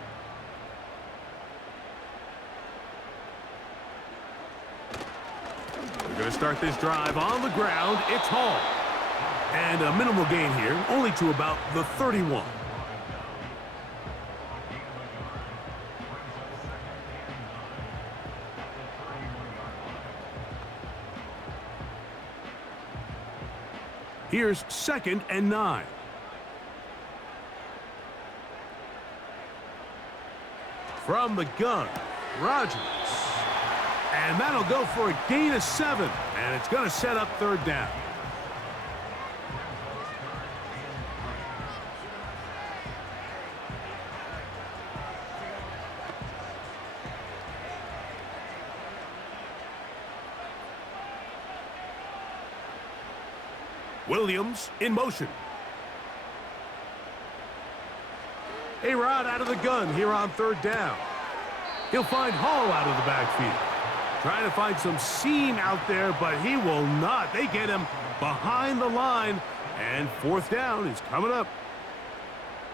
We're going to start this drive on the ground. It's Hall. And a minimal gain here, only to about the 31. Here's 2nd and 9. From the gun, Rodgers. And that'll go for a gain of 7. And it's going to set up 3rd down. Williams in motion. A-Rod out of the gun here on 3rd down. He'll find Hall out of the backfield. Trying to find some seam out there, but he will not. They get him behind the line, and 4th down is coming up.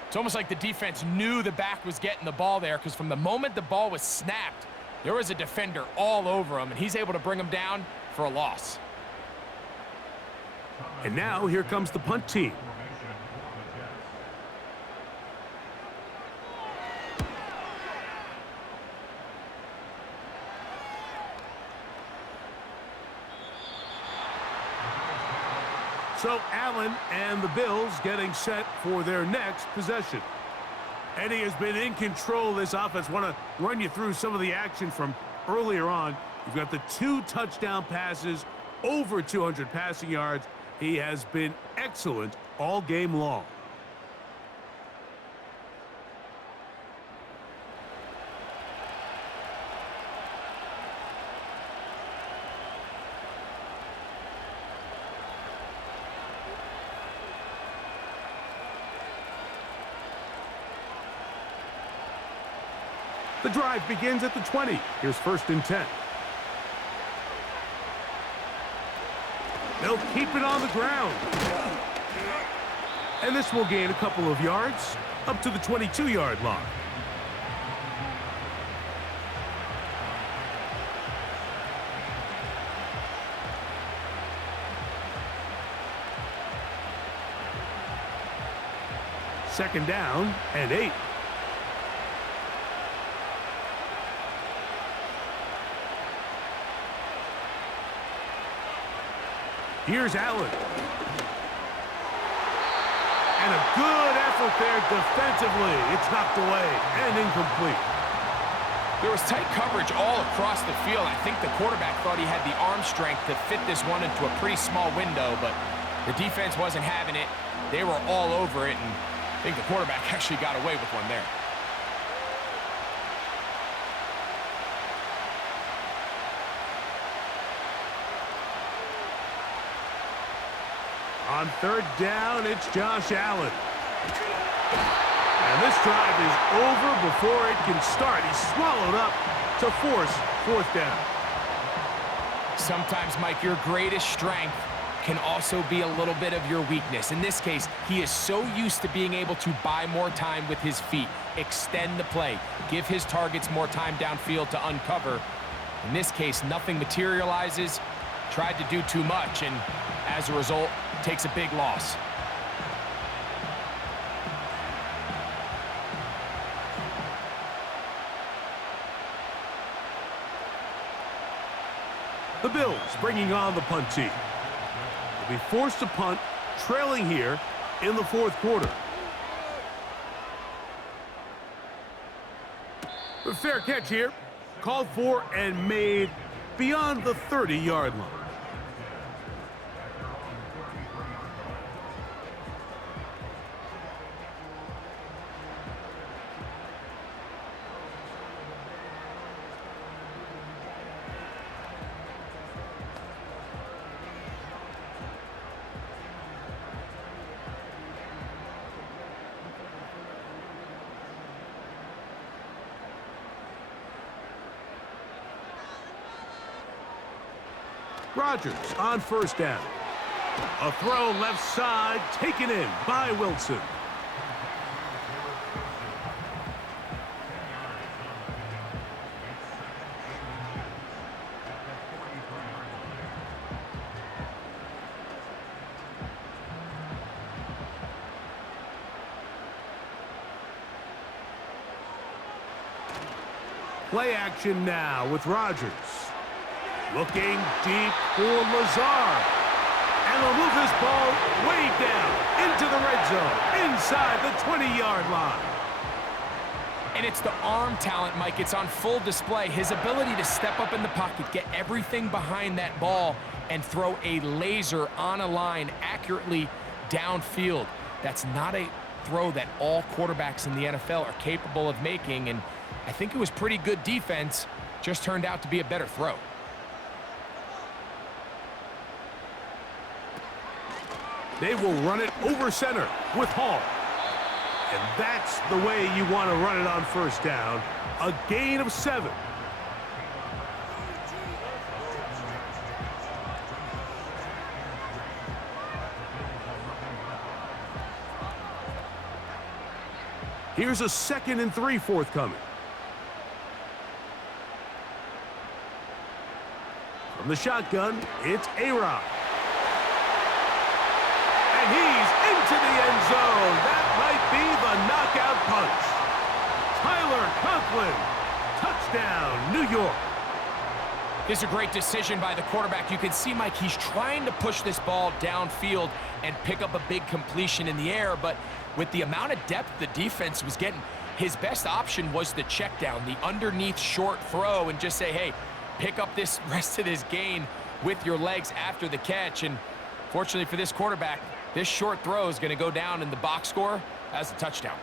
It's almost like the defense knew the back was getting the ball there, because from the moment the ball was snapped, there was a defender all over him, and he's able to bring him down for a loss. And now here comes the punt team. So Allen and the Bills getting set for their next possession. And he has been in control of this offense. Want to run you through some of the action from earlier on. You've got the 2 touchdown passes, over 200 passing yards. He has been excellent all game long. The drive begins at the 20. Here's 1st and 10. They'll keep it on the ground. And this will gain a couple of yards up to the 22-yard line. Second down and 8. Here's Allen. And a good effort there defensively. It's knocked away and incomplete. There was tight coverage all across the field. I think the quarterback thought he had the arm strength to fit this one into a pretty small window, but the defense wasn't having it. They were all over it, and I think the quarterback actually got away with one there. On third down, it's Josh Allen. And this drive is over before it can start. He's swallowed up to force fourth down. Sometimes, Mike, your greatest strength can also be a little bit of your weakness. In this case, he is so used to being able to buy more time with his feet, extend the play, give his targets more time downfield to uncover. In this case, nothing materializes, tried to do too much, and as a result, takes a big loss. The Bills bringing on the punt team. They'll be forced to punt, trailing here in the fourth quarter. A fair catch here. Called for and made beyond the 30-yard line. Rodgers on first down. A throw left side, taken in by Wilson. Play action now with Rodgers. Looking deep for Lazard. And they'll move this ball way down into the red zone, inside the 20-yard line. And it's the arm talent, Mike. It's on full display. His ability to step up in the pocket, get everything behind that ball, and throw a laser on a line accurately downfield. That's not a throw that all quarterbacks in the NFL are capable of making, and I think it was pretty good defense, just turned out to be a better throw. They will run it over center with Hall. And that's the way you want to run it on first down. A gain of 7. Here's a 2nd and 3 forthcoming. From the shotgun, it's A-Rod. And he's into the end zone. That might be the knockout punch. Tyler Conklin, touchdown, New York. This is a great decision by the quarterback. You can see, Mike, he's trying to push this ball downfield and pick up a big completion in the air, but with the amount of depth the defense was getting, his best option was the check down, the underneath short throw, and just say, hey, pick up this rest of this gain with your legs after the catch. And fortunately for this quarterback, this short throw is going to go down in the box score as a touchdown.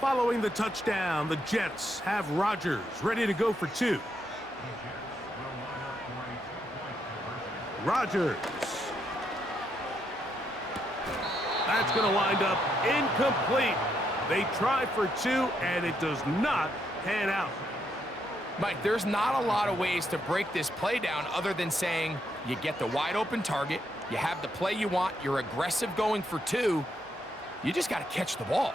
Following the touchdown, the Jets have Rodgers ready to go for 2. Rodgers. That's going to wind up incomplete. They try for 2, and it does not pan out. Mike, there's not a lot of ways to break this play down other than saying you get the wide open target, you have the play you want, you're aggressive going for 2, you just got to catch the ball.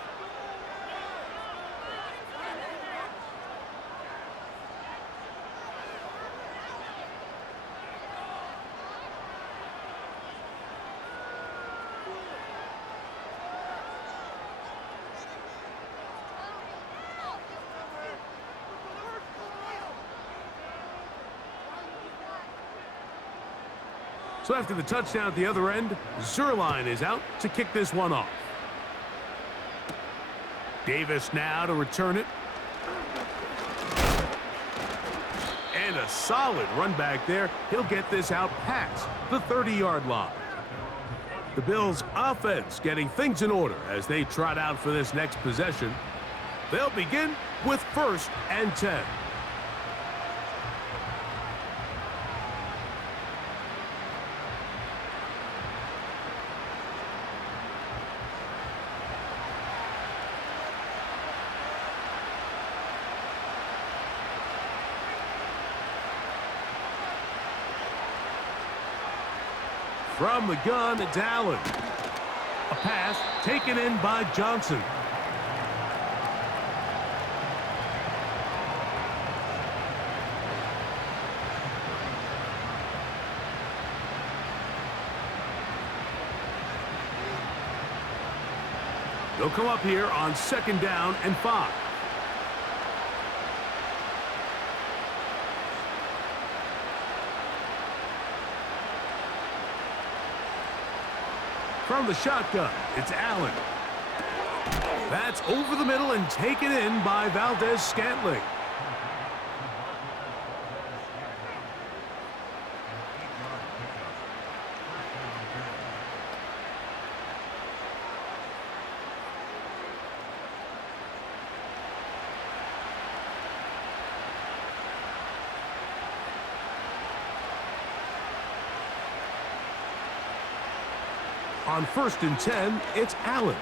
So after the touchdown at the other end, Zerline is out to kick this one off. Davis now to return it. And a solid run back there. He'll get this out past the 30-yard line. The Bills' offense getting things in order as they trot out for this next possession. They'll begin with 1st and 10. From the gun, it's Allen. A pass taken in by Johnson. They'll come up here on 2nd down and 5. From the shotgun, it's Allen. That's over the middle and taken in by Valdez-Scantling. On 1st and 10, it's Allen.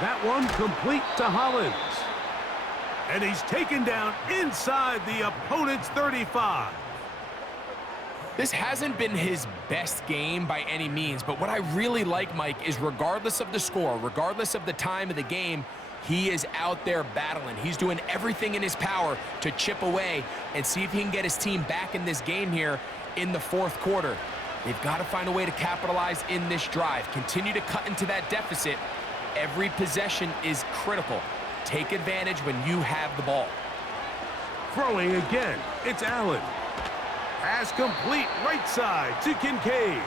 That one complete to Hollins. And he's taken down inside the opponent's 35. This hasn't been his best game by any means, but what I really like, Mike, is regardless of the score, regardless of the time of the game, he is out there battling. He's doing everything in his power to chip away and see if he can get his team back in this game here in the 4th quarter. They've got to find a way to capitalize in this drive. Continue to cut into that deficit. Every possession is critical. Take advantage when you have the ball. Throwing again, it's Allen. Pass complete right side to Kincaid.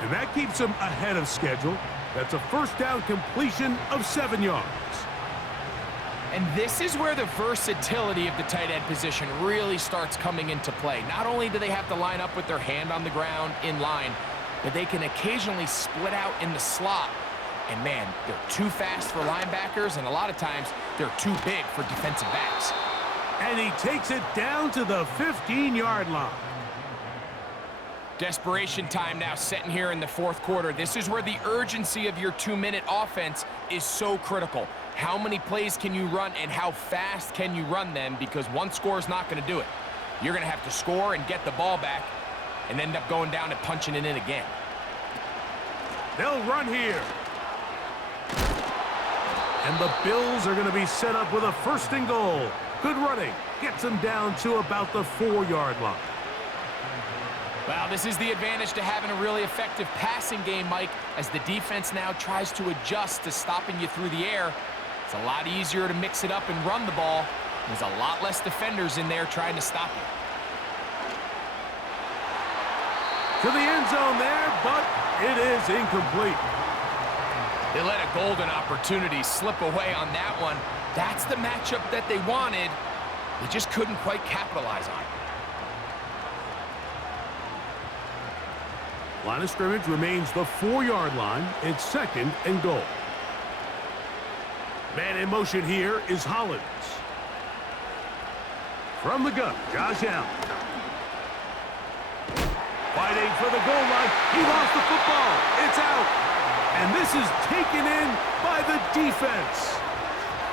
And that keeps him ahead of schedule. That's a 1st down completion of 7 yards. And this is where the versatility of the tight end position really starts coming into play. Not only do they have to line up with their hand on the ground in line, but they can occasionally split out in the slot. And man, they're too fast for linebackers, and a lot of times they're too big for defensive backs. And he takes it down to the 15-yard line. Desperation time now setting here in the 4th quarter. This is where the urgency of your 2-minute offense is so critical. How many plays can you run and how fast can you run them? Because one score is not going to do it. You're going to have to score and get the ball back and end up going down and punching it in again. They'll run here. And the Bills are going to be set up with a 1st and goal. Good running. Gets them down to about the 4-yard line. Well, this is the advantage to having a really effective passing game, Mike, as the defense now tries to adjust to stopping you through the air. It's a lot easier to mix it up and run the ball. There's a lot less defenders in there trying to stop you. To the end zone there, but it is incomplete. They let a golden opportunity slip away on that one. That's the matchup that they wanted. They just couldn't quite capitalize on it. Line of scrimmage remains the 4-yard line. It's 2nd and goal. Man in motion here is Hollins. From the gun, Josh Allen. Fighting for the goal line. He lost the football. It's out. And this is taken in by the defense.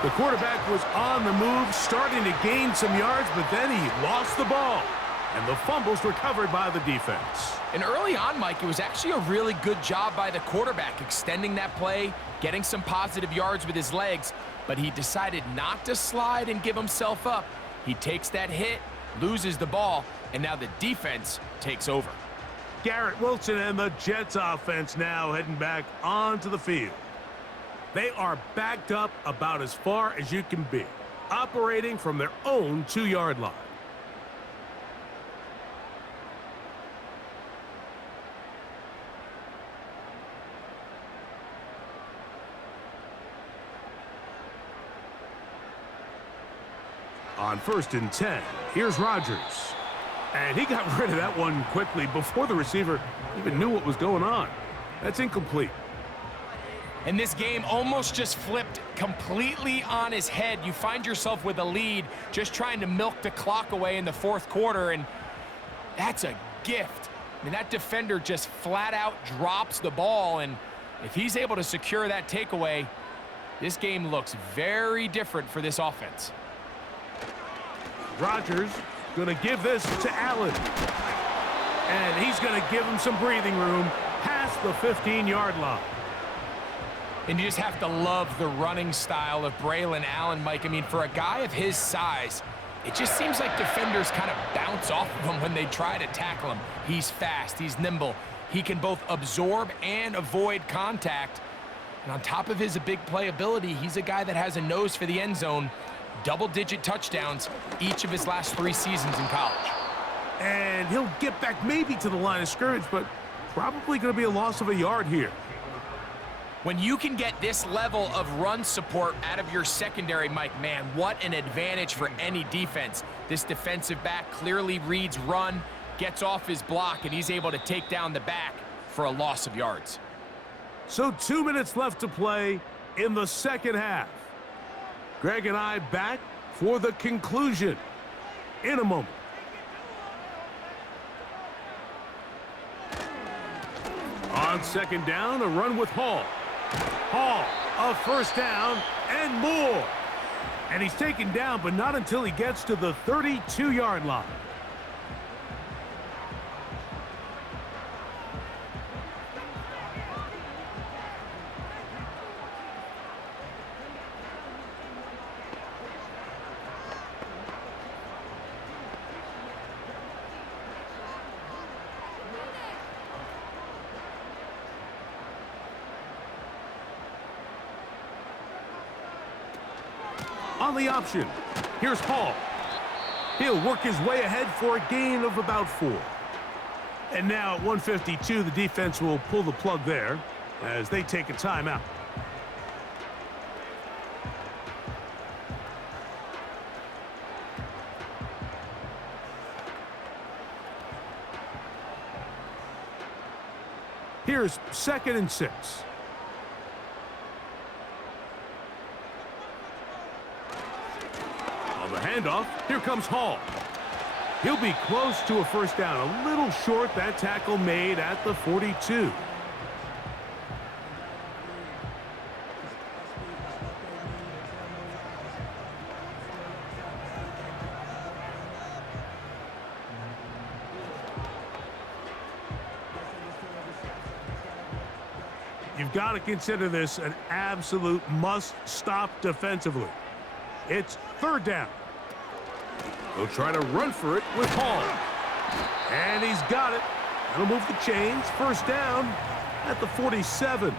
The quarterback was on the move, starting to gain some yards, but then he lost the ball. And the fumble's recovered by the defense. And early on, Mike, it was actually a really good job by the quarterback, extending that play, getting some positive yards with his legs, but he decided not to slide and give himself up. He takes that hit, loses the ball, and now the defense takes over. Garrett Wilson and the Jets offense now heading back onto the field. They are backed up about as far as you can be, operating from their own 2-yard line. On 1st and 10, here's Rodgers. And he got rid of that one quickly before the receiver even knew what was going on. That's incomplete. And this game almost just flipped completely on his head. You find yourself with a lead, just trying to milk the clock away in the 4th quarter, and that's a gift. I mean, that defender just flat out drops the ball, and if he's able to secure that takeaway, this game looks very different for this offense. Rodgers going to give this to Allen. And he's going to give him some breathing room past the 15-yard line. And you just have to love the running style of Braylon Allen, Mike. I mean, for a guy of his size, it just seems like defenders kind of bounce off of him when they try to tackle him. He's fast, he's nimble. He can both absorb and avoid contact. And on top of his big playability, he's a guy that has a nose for the end zone. Double-digit touchdowns each of his last 3 seasons in college. And he'll get back maybe to the line of scrimmage, but probably going to be a loss of a yard here. When you can get this level of run support out of your secondary, Mike, man, what an advantage for any defense. This defensive back clearly reads run, gets off his block, and he's able to take down the back for a loss of yards. So 2 minutes left to play in the 2nd half. Greg and I back for the conclusion in a moment. On 2nd down, a run with Hall. Hall, a 1st down and more. And he's taken down, but not until he gets to the 32-yard line. On the option, here's Hall. He'll work his way ahead for a gain of about 4. And now at 1:52, the defense will pull the plug there as they take a timeout. Here's 2nd and 6. On the handoff, here comes Hall. He'll be close to a 1st down, a little short. That tackle made at the 42. You've got to consider this an absolute must-stop defensively. It's 3rd down. He'll try to run for it with Hall. And he's got it. That'll move the chains. 1st down at the 47.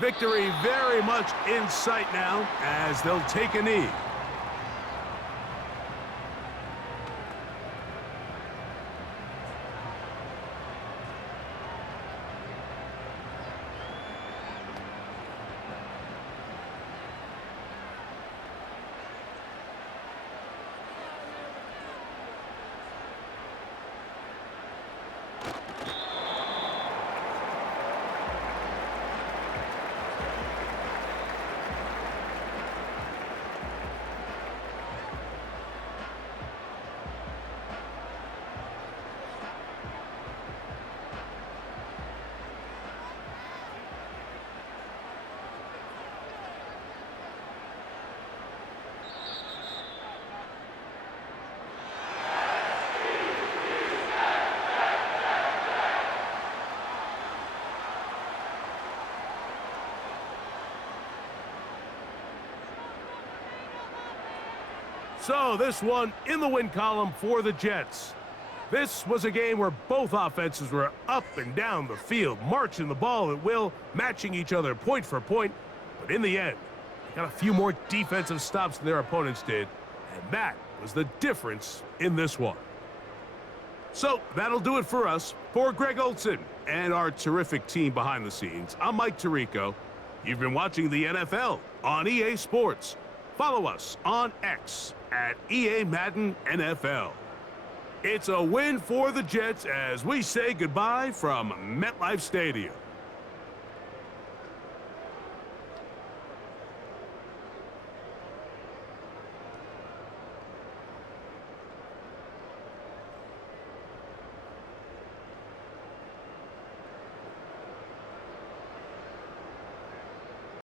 Victory very much in sight now as they'll take a knee. So this one in the win column for the Jets. This was a game where both offenses were up and down the field, marching the ball at will, matching each other point for point. But in the end, they got a few more defensive stops than their opponents did, and that was the difference in this one. So that'll do it for us. For Greg Olson and our terrific team behind the scenes, I'm Mike Tirico. You've been watching the NFL on EA Sports. Follow us on X at EA Madden NFL. It's a win for the Jets as we say goodbye from MetLife Stadium.